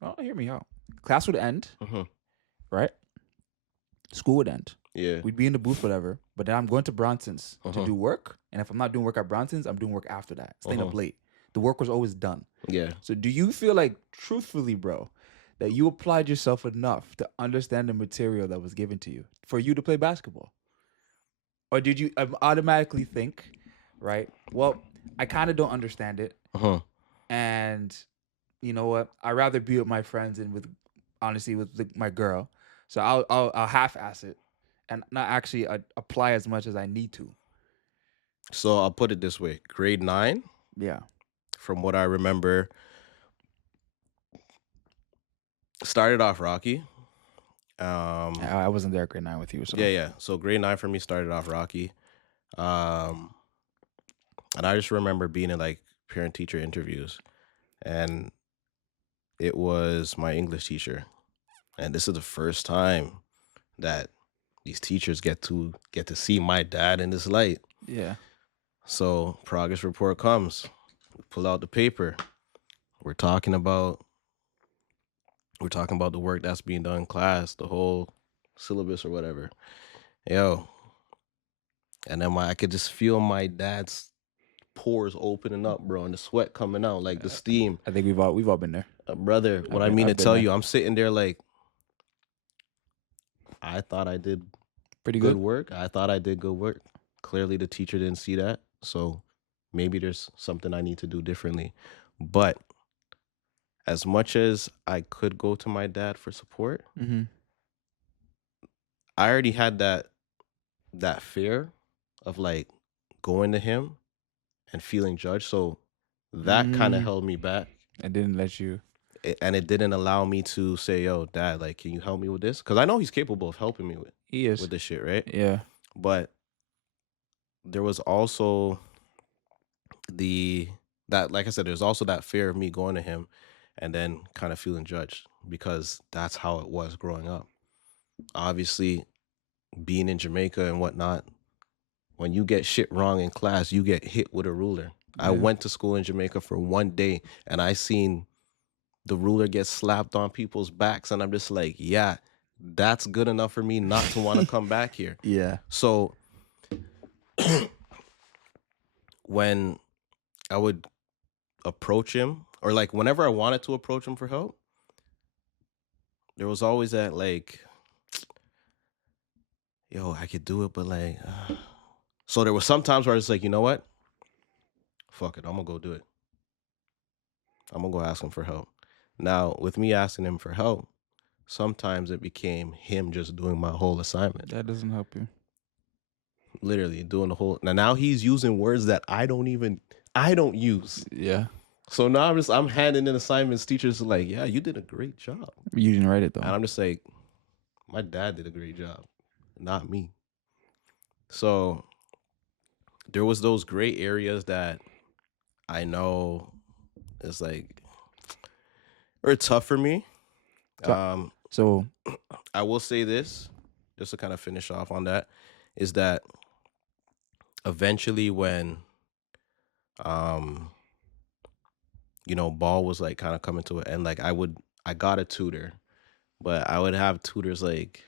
Oh, hear me out. Class would end, Uh-huh. right? School would end. Yeah. We'd be in the booth, whatever. But then I'm going to Bronson's to Uh-huh. do work. And if I'm not doing work at Bronson's, I'm doing work after that. Staying up Uh-huh. late. The work was always done. Yeah. So do you feel like, truthfully, bro, that you applied yourself enough to understand the material that was given to you for you to play basketball? Or did you automatically think, right, well, I kind of don't understand it. Uh-huh. And you know what? I'd rather be with my friends and honestly, with my girl. So I'll half-ass it and not actually apply as much as I need to. So I'll put it this way. Grade 9, Yeah. from what I remember, started off rocky. I wasn't there grade 9 with you. So Yeah. So grade 9 for me started off rocky. And I just remember being in like parent teacher interviews, and it was my English teacher. And this is the first time that these teachers get to see my dad in this light. Yeah. So progress report comes. pull out the paper. We're talking about the work that's being done in class, the whole syllabus or whatever. Yo, and then I could just feel my dad's pores opening up, bro, and the sweat coming out, like the steam. I think we've all been there. Brother, what I mean to I've been tell there. you, I'm sitting there like, I thought I did Pretty good good. work. I thought I did good work. Clearly, the teacher didn't see that. So maybe there's something I need to do differently. But as much as I could go to my dad for support, Mm-hmm. I already had that fear of like going to him and feeling judged. So that kind of held me back. I didn't let you. And it didn't allow me to say, yo, dad, like, can you help me with this? Because I know he's capable of helping me He is. with this shit, right? Yeah. But there was also like I said, there's also that fear of me going to him and then kind of feeling judged, because that's how it was growing up. Obviously, being in Jamaica and whatnot, when you get shit wrong in class, you get hit with a ruler. I Yeah. went to school in Jamaica for one day and I seen the ruler get slapped on people's backs, and I'm just like, yeah, that's good enough for me not to want to come back here. Yeah. So when I would approach him, or like whenever I wanted to approach him for help, there was always that like, yo, I could do it, but like, so there was some times where I was like, you know what? Fuck it, I'm gonna go do it. I'm gonna go ask him for help. Now, with me asking him for help, sometimes it became him just doing my whole assignment. That doesn't help you. Literally doing the whole. Now he's using words that I don't use. Yeah. So now I'm handing in assignments. Teachers are like, yeah, you did a great job. You didn't write it though. And I'm just like, my dad did a great job, not me. So there was those gray areas that I know is like, or tough for me. So I will say this, just to kind of finish off on that, is that eventually when ball was like kind of coming to an end, like I got a tutor, but I would have tutors like,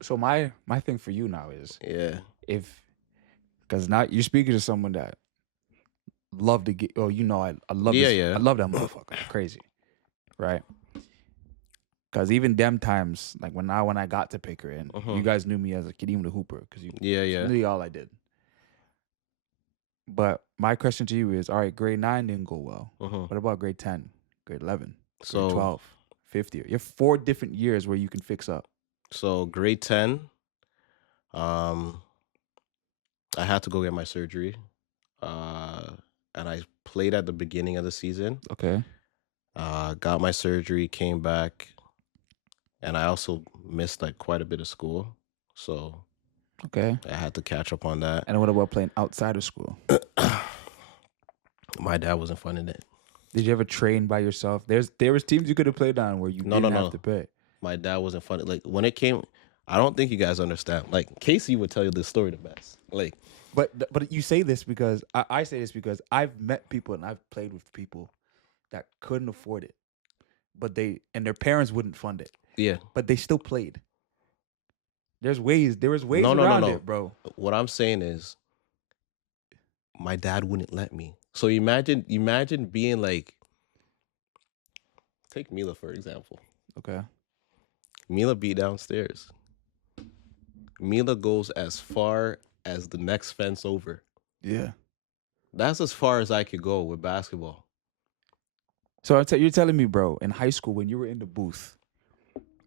so my thing for you now is, yeah, because now you're speaking to someone that love to get, I love Yeah, this, yeah. I love that motherfucker, crazy, right? Because even them times, like when I got to Picker in, you guys knew me as a Kadeem the Hooper, because yeah, it's really all I did. But my question to you is, all right, grade 9 didn't go well. What about grade 10, grade 11, grade 12, 50? You have 4 different years where you can fix up. So grade 10, I had to go get my surgery, and I played at the beginning of the season. Okay. Got my surgery, came back, and I also missed like quite a bit of school, so Okay. I had to catch up on that. And what about playing outside of school? My dad wasn't funding it. Did you ever train by yourself? There was teams you could have played on where you didn't have to pay. My dad wasn't funding. Like when it came, I don't think you guys understand. Like Casey would tell you this story the best. Like, but you say this because I say this because I've met people and I've played with people that couldn't afford it, but their parents wouldn't fund it. Yeah, but they still played. There was ways around it, bro. What I'm saying is, my dad wouldn't let me. So imagine being like, take Mila for example. Okay. Mila be downstairs. Mila goes as far as the next fence over. Yeah. That's as far as I could go with basketball. So you're telling me, bro, in high school when you were in the booth,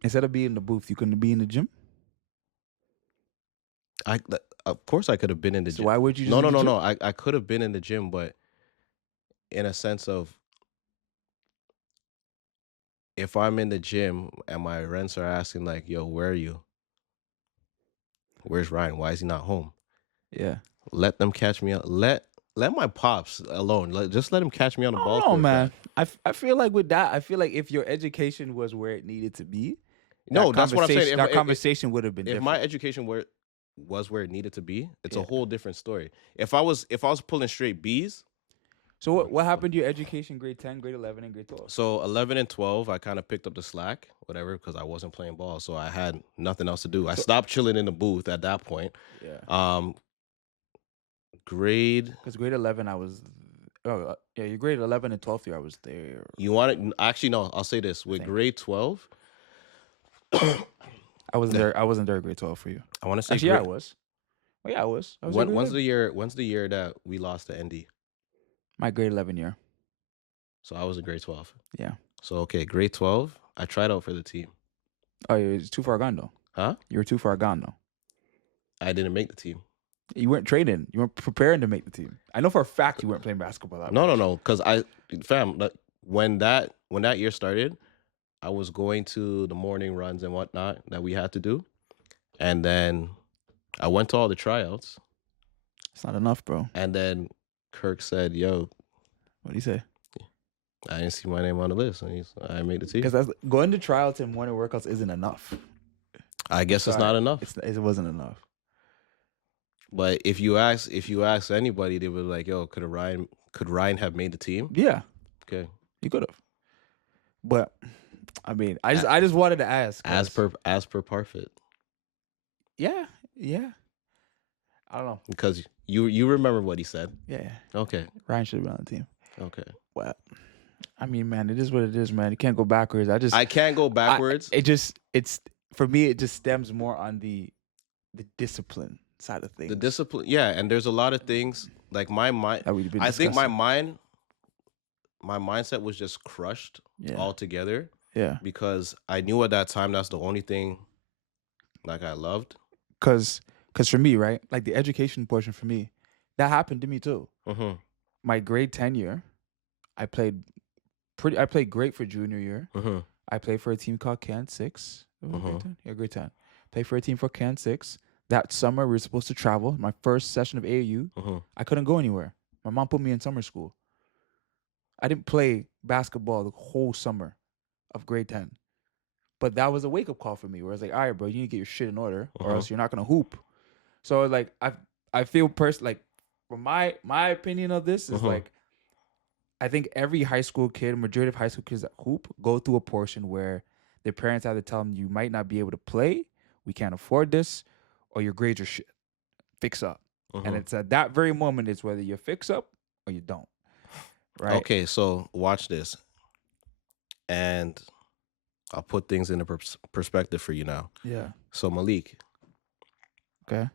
instead of being in the booth, you couldn't be in the gym? Of course I could have been in the So gym. why would you? No. I could have been in the gym, but in a sense of, if I'm in the gym and my rents are asking like, yo, where are you? Where's Ryan? Why is he not home? Yeah. Let them catch me out. Let my pops alone. Just let him catch me on the ball court. Oh man, I feel like with that, I feel like if your education was where it needed to be, no, that's what I'm saying. That conversation would have been if different. my education was where it needed to be, it's a whole different story. If I was pulling straight B's, So what happened to your education? Grade 10, grade 11, and grade 12. So 11 and 12, I kind of picked up the slack, whatever, because I wasn't playing ball, so I had nothing else to do. I So- stopped chilling in the booth at that point. Yeah. Um, grade. Because grade 11, I was. Oh yeah, your grade 11 and 12th year, I was there. You want it? Actually, no. I'll say this: with think. grade 12, I wasn't there. I wasn't there. Grade 12 for you. I want to say Actually, yeah, I grade. was. Oh yeah, I was. I was When, there when's grade the year? When's the year that we lost to ND? my grade 11 year. So I was in grade 12. Yeah. So okay, grade 12, I tried out for the team. Oh, you was too far gone though. Huh? You were too far gone though. I didn't make the team. You weren't training. You weren't preparing to make the team. I know for a fact you weren't playing basketball that No, much. no, no. Because fam, like, when that year started, I was going to the morning runs and whatnot that we had to do, and then I went to all the tryouts, It's not enough, bro. and then Kirk said, "Yo, What do you say? I didn't see my name on the list," and I made the team. Because going to tryouts and morning workouts isn't enough. I guess it's not enough. It wasn't enough. But if you ask anybody, they were like, "Yo, could Ryan have made the team?" Yeah, Okay. you could have. But I mean, I just wanted to ask. As per Parfit. Yeah. I don't know. Because you remember what he said. Yeah. Okay. Ryan should have been on the team. Okay. Well, I mean, man, it is what it is, man. You can't go backwards. I can't go backwards. It's for me. It just stems more on the discipline side of things. The discipline, yeah, and there's a lot of things like my mind. that we've been I think discussing. my mindset was just crushed Yeah. altogether Yeah. because I knew at that time that's the only thing like I loved. Cause for me, right, like the education portion for me, that happened to me too. Mm-hmm. My grade 10 year, I played great for junior year. Mm-hmm. I played for a team called Can 6. Mhm. Grade 10? Yeah, grade 10. Played for a team for Can 6. That summer, we were supposed to travel. My first session of AAU, Mm-hmm. I couldn't go anywhere. My mom put me in summer school. I didn't play basketball the whole summer of grade 10. But that was a wake-up call for me where I was like, all right, bro, you need to get your shit in order or Uh-huh. else you're not going to hoop. So, like, I feel like, from my opinion of this is Uh-huh. like, I think every high school kid, majority of high school kids that hoop, go through a portion where their parents have to tell them, you might not be able to play, we can't afford this, or your grades are shit. Fix up. And Uh-huh. it's at that very moment, it's whether you fix up or you don't. Right? Okay, so watch this, and I'll put things into perspective for you now. Yeah. So Malik, Okay.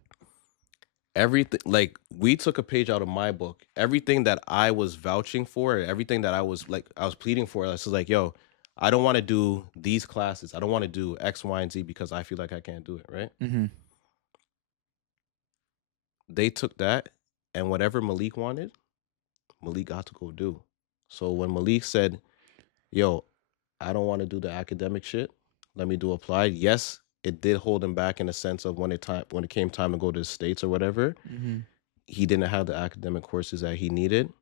everything, like, we took a page out of my book. Everything that I was vouching for, everything that I was pleading for, I was like, yo, I don't want to do these classes. I don't want to do X, Y, and Z because I feel like I can't do it, right? Mm-hmm. They took that, and whatever Malik wanted, Malik got to go do. So when Malik said, yo, I don't want to do the academic shit, let me do applied. Yes, it did hold him back in a sense of when it came time to go to the States or whatever, Mm-hmm. he didn't have the academic courses that he needed.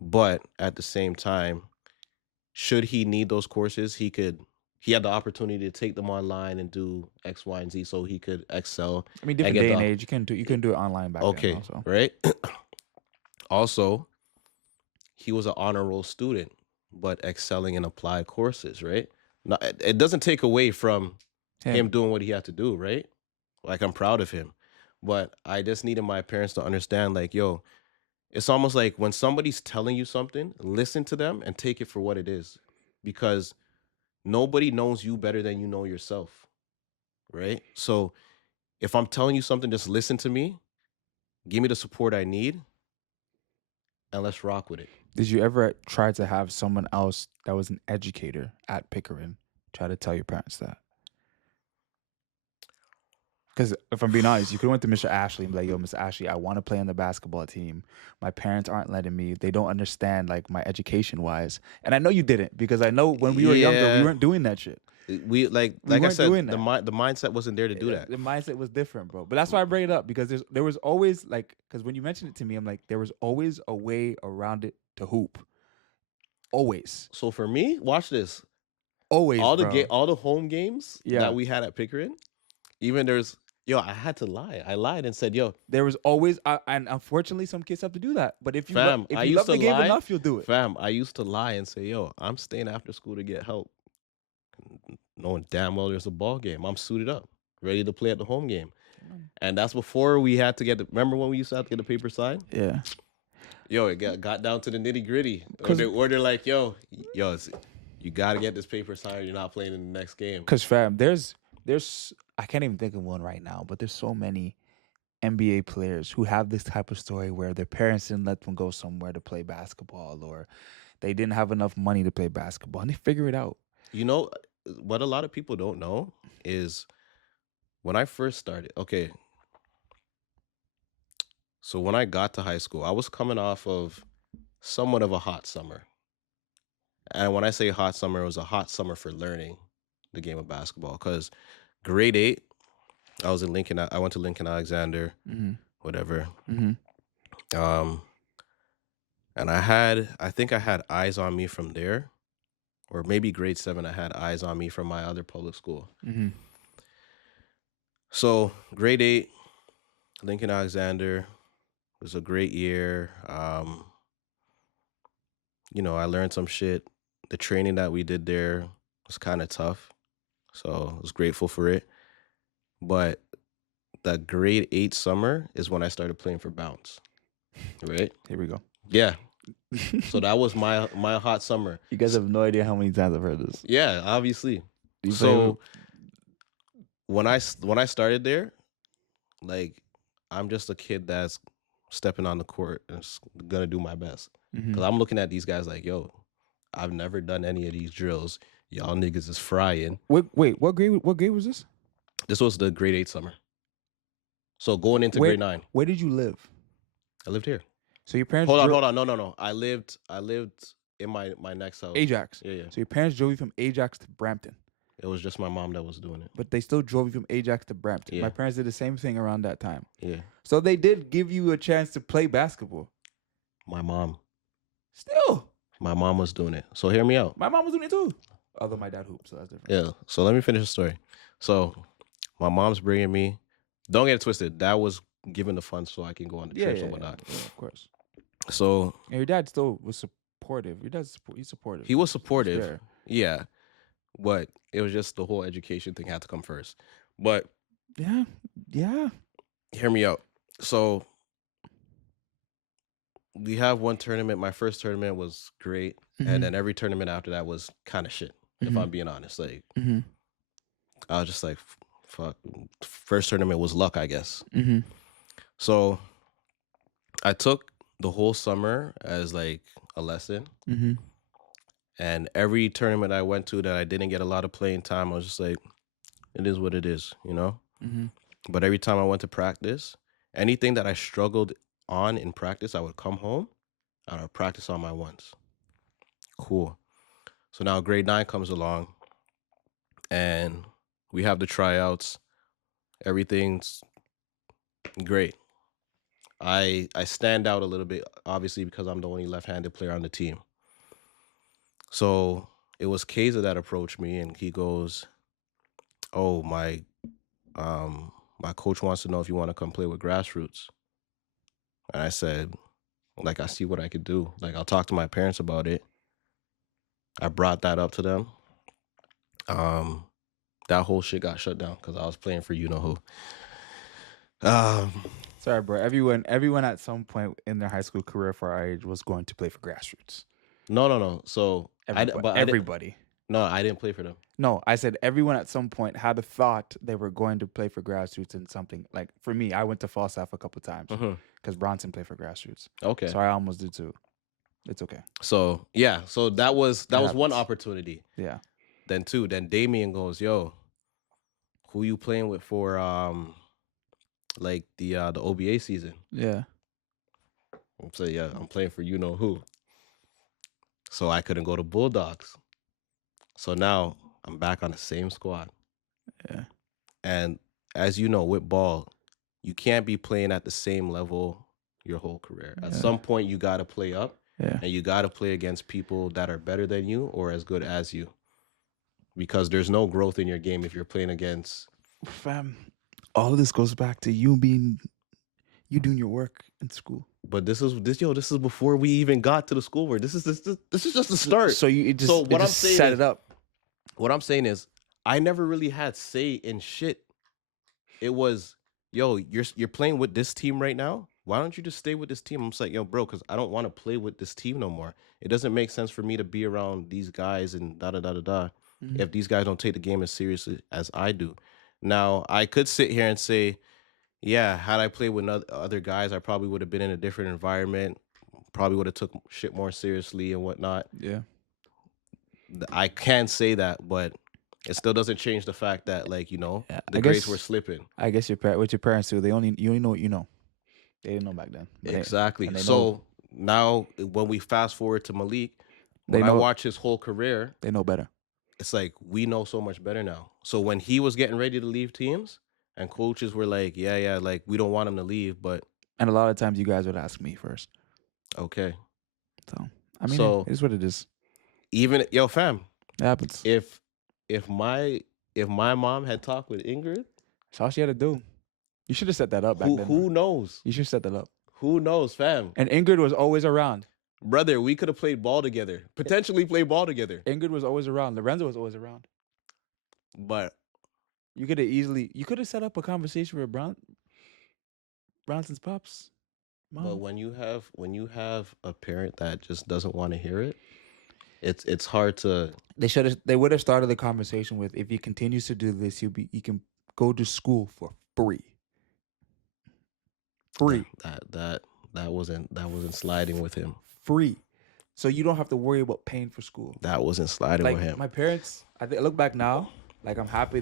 But at the same time, should he need those courses, he had the opportunity to take them online and do X, Y, and Z so he could excel. I mean, different get day the- and age, you can do it online back then Okay, also. right? Also, he was an honor roll student, but excelling in applied courses, right? Now, it doesn't take away from him doing what he had to do, right? Like, I'm proud of him. But I just needed my parents to understand, like, yo, it's almost like when somebody's telling you something, listen to them and take it for what it is. Because nobody knows you better than you know yourself, right? So if I'm telling you something, just listen to me, give me the support I need, and let's rock with it. Did you ever try to have someone else that was an educator at Pickering try to tell your parents that? Because if I'm being honest, you could have went to Mr. Ashley and be like, yo, Mr. Ashley, I want to play on the basketball team. My parents aren't letting me. They don't understand, like, my education wise. And I know you didn't, because I know when we were younger, Yeah. we weren't doing that shit. We like I weren't said, doing the mindset wasn't there to do that. The mindset was different, bro. But that's why I bring it up, because there was always, like, because when you mentioned it to me, I'm like, there was always a way around it to hoop. Always. So for me, watch this. Always, All bro. the home games Yeah. that we had at Pickering, even there's Yo, I had to lie. I lied and said, yo, There was always, and unfortunately, some kids have to do that. But fam, if I you used love to the game lie. enough, you'll do it. Fam, I used to lie and say, yo, I'm staying after school to get help. Knowing damn well there's a ball game. I'm suited up, ready to play at the home game. And that's before we had to get remember when we used to have to get the paper signed? Yeah, Yo, it got down to the nitty gritty. because Or they're like, yo, you got to get this paper signed. You're not playing in the next game. fam, there's I can't even think of one right now, but there's so many NBA players who have this type of story where their parents didn't let them go somewhere to play basketball, or they didn't have enough money to play basketball, and they figure it out. You know, what a lot of people don't know is when I first started, okay, so when I got to high school, I was coming off of somewhat of a hot summer. And when I say hot summer, it was a hot summer for learning the game of basketball. Because grade 8, I was in Lincoln. I went to Lincoln Alexander, Mm-hmm. whatever. Mm-hmm. Um, and I think I had eyes on me from there, or maybe grade 7, I had eyes on me from my other public school. Mm-hmm. So grade 8, Lincoln Alexander was a great year. I learned some shit. The training that we did there was kind of tough, so I was grateful for it. But that grade 8 summer is when I started playing for Bounce, right? Here we go. Yeah. So that was my hot summer. You guys have no idea how many times I've heard this. Yeah, obviously. You So when I started there, like, I'm just a kid that's stepping on the court and gonna do my best. Because I'm looking at these guys like, yo, I've never done any of these drills. Y'all niggas is frying. Wait, what grade? What grade was this? This was the grade 8 summer. So going into grade 9, Where did you live? I lived here. So your parents Hold on. No. I lived in my next house. Ajax. Yeah. So your parents drove you from Ajax to Brampton, It was just my mom that was doing it. but they still drove you from Ajax to Brampton. Yeah. My parents did the same thing around that time. Yeah. So they did give you a chance to play basketball. My mom was doing it. So hear me out. My mom was doing it too. Although my dad hooped, so that's different. Yeah. So let me finish the story. So my mom's bringing me. Don't get it twisted. That was giving the funds so I can go on the trips and whatnot. Yeah, of course. So And your dad still was supportive. Your dad's he's supportive. he was supportive. there. Yeah. But it was just the whole education thing had to come first. But Yeah. hear me out. So we have one tournament. My first tournament was great. And then every tournament after that was kind of shit, if I'm being honest. Like, Mm-hmm. I was just like, fuck. First tournament was luck, I guess. Mm-hmm. So I took the whole summer as like a lesson. Mm-hmm. And every tournament I went to that I didn't get a lot of playing time, I was just like, it is what it is, you know? Mm-hmm. But every time I went to practice, anything that I struggled on in practice, I would come home and I would practice on my ones. Cool. So now grade 9 comes along and we have the tryouts. Everything's great. I stand out a little bit, obviously, because I'm the only left-handed player on the team. So it was Kaiser that approached me and he goes, oh, my coach wants to know if you want to come play with grassroots. And I said, like, I see what I could do. Like, I'll talk to my parents about it. I brought that up to them. That whole shit got shut down because I was playing for you know who. Sorry, bro. Everyone at some point in their high school career for our age was going to play for grassroots. No. So Everybody. I didn't play for them. No, I said everyone at some point had a thought they were going to play for grassroots in something. Like for me, I went to Falstaff a couple times because Bronson played for grassroots. Okay. So I almost did too. It's okay. So yeah, so that was one opportunity. Yeah. Then Damien goes, yo, who you playing with for like the OBA season? Yeah. I'm saying, yeah, I'm playing for you know who. So I couldn't go to Bulldogs. So now I'm back on the same squad. Yeah. And as you know, with ball, you can't be playing at the same level your whole career. At some point, you got to play up. Yeah. And you got to play against people that are better than you or as good as you. Because there's no growth in your game if you're playing against... Fam. all of this goes back to you doing your work in school. But this is before we even got to the school work. This is just the start. So you So it what I'm just saying set is it up. what I'm saying is I never really had say in shit. It was, yo, you're playing with this team right now. Why don't you just stay with this team? I'm just like, yo, bro, because I don't want to play with this team no more. It doesn't make sense for me to be around these guys and da da da da da Mhm. if these guys don't take the game as seriously as I do. Now, I could sit here and say, yeah, had I played with other guys, I probably would have been in a different environment. Probably would have took shit more seriously and whatnot. Yeah. I can say that, but it still doesn't change the fact that, like, Yeah, the grades were slipping. I guess what your parents do, you only know what you know. They didn't know back then. Exactly. And they know So now, when we fast forward to Malik, they when I know watch his whole career, they know better. it's like we know so much better now. So when he was getting ready to leave teams, and coaches were like, yeah, like we don't want him to leave, but And a lot of times you guys would ask me first. okay. So I mean, So it is what it is. even yo, fam, It happens. if if my mom had talked with Ingrid, That's all she had to do. You should have set that up back then. who knows? You should set that up. Who knows, fam? And Ingrid was always around. Brother, we could have played ball together. Potentially play ball together. Ingrid was always around. Lorenzo was always around. But You could have set up a conversation with Bronson's pops. Mom. but when you have a parent that just doesn't want to hear it, it's hard to. They would have started the conversation with, if he continues to do this, you can go to school for free. Free. That wasn't sliding with him. Free. So you don't have to worry about paying for school. That wasn't sliding with him. My parents, I look back now, like I'm happy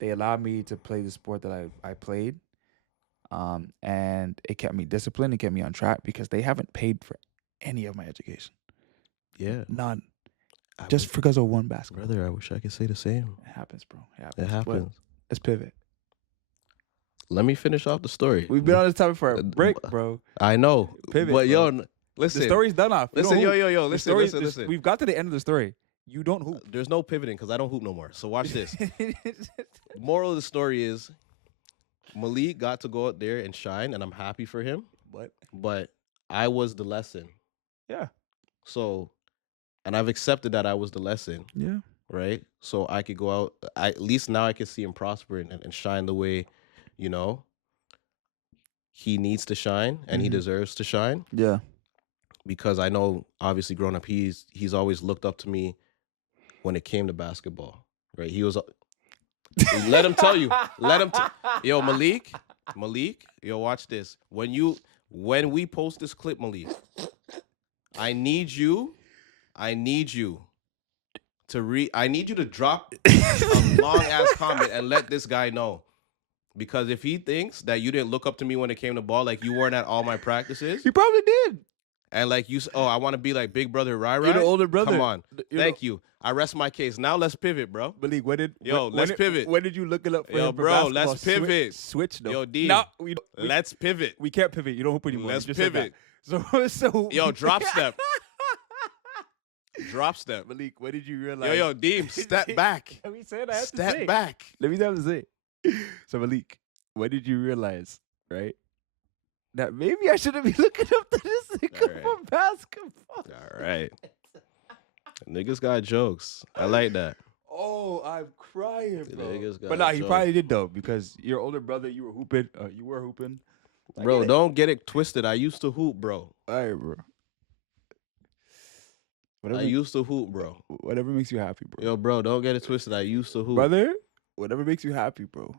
they allowed me to play the sport that I played. And it kept me disciplined, it kept me on track, because they haven't paid for any of my education. Yeah. None. Just because of one basketball. Brother, I wish I could say the same. It happens, bro. It happens. But let's pivot. Let me finish off the story. We've been on this topic for a break, bro. I know. Pivot, but bro. yo, listen. The story's done off. Listen, yo, listen. We've got to the end of the story. You don't hoop. There's no pivoting because I don't hoop no more. So watch this. Moral of the story is Malik got to go out there and shine, and I'm happy for him. But I was the lesson. Yeah. So, and I've accepted that I was the lesson. Yeah. Right? So I could go out. At least now I can see him prosper and shine the way, he needs to shine and he deserves to shine. Yeah. Because I know, obviously, growing up, he's always looked up to me when it came to basketball. Right? He was. Let him tell you. Yo, Malik, yo, watch this. When we post this clip, Malik, I need you to drop a long ass comment and let this guy know. Because if he thinks that you didn't look up to me when it came to ball, like you weren't at all my practices, He probably did. and like I want to be like big brother Ry. You're the older brother. Come on, thank you. I rest my case. Now let's pivot, bro. Malik, let's pivot. When did you look it up for Yo, him for bro, basketball? let's pivot. Switch though. Yo, Deem, No, let's pivot. we can't pivot. You don't hoop anymore. Let's You just said pivot. that. So Yo, drop step. Drop step. Malik, when did you realize? Yo, Deem, step back. Let me say it. I have to Step say it. back. Let me have to say it. So Malik, when did you realize, right, that maybe I shouldn't be looking up to this nigga All right. for basketball? All right. Niggas got jokes. I like that. Oh, I'm crying, bro. Niggas got But nah, he jokes. probably did though, because your older brother, you were hooping. You were hooping. I Bro, get it. don't get it twisted. I used to hoop, bro. All right, bro. I used to hoop, bro. Whatever makes you happy, bro. Yo, bro, don't get it twisted. I used to hoop. Brother, whatever makes you happy, bro.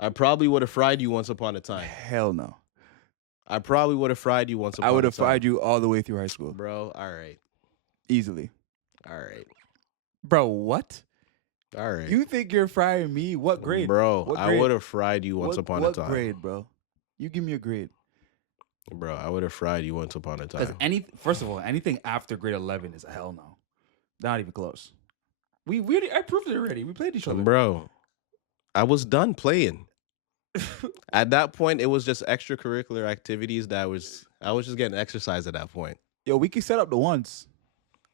I probably would have fried you once upon a time. Hell no. I probably would have fried you once upon a time. I would have fried you all the way through high school. Bro, all right. Easily. All right. Bro, what? All right. You think you're frying me? What grade? Bro, What I grade? would have fried you once upon a time. What grade, bro? You give me a grade. Bro, I would have fried you once upon a time. First of all, anything after grade 11 is a hell no. Not even close. I proved it already. We played each other. Bro, I was done playing. At that point, it was just extracurricular activities I was just getting exercise at that point. Yo, we can set up the ones.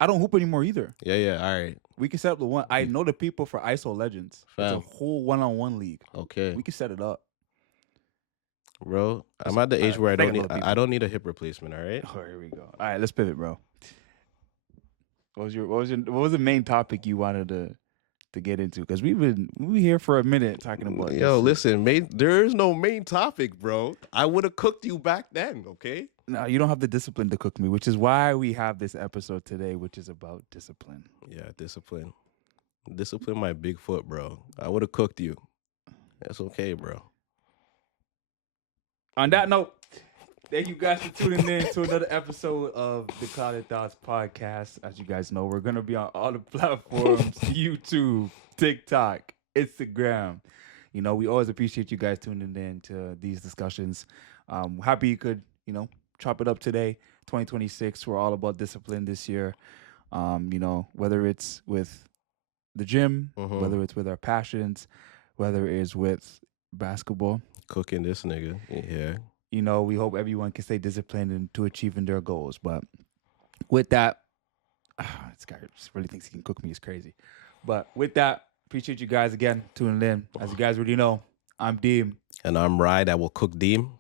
I don't hoop anymore either. Yeah. All right, We can set up the one. I know the people for ISO Legends. It's a fam. whole one-on-one league. Okay, We can set it up. bro. I'm Just, at the age where I think don't of need. other I people. don't need a hip replacement. All right. Oh, here we go. All right, let's pivot, bro. What was the main topic you wanted to get into? Because we here for a minute talking about Yo, this. listen, there is no main topic, bro. I would have cooked you back then. Okay. No, you don't have the discipline to cook me, which is why we have this episode today, which is about discipline. Yeah, discipline. Discipline my big foot, bro. I would have cooked you. That's okay, bro. On that note, thank you guys for tuning in to another episode of the Clouded Thoughts podcast. As you guys know, we're gonna be on all the platforms: YouTube, TikTok, Instagram. You know, we always appreciate you guys tuning in to these discussions. Happy you could, chop it up today. 2026, we're all about discipline this year. Whether it's with the gym, whether it's with our passions, whether it's with basketball. Cooking this nigga. Yeah. We hope everyone can stay disciplined and to achieving their goals. But with that, this guy just really thinks he can cook me. It's crazy. But with that, appreciate you guys again tuning in. As you guys already know, I'm Deem. And I'm Ry that will cook Deem.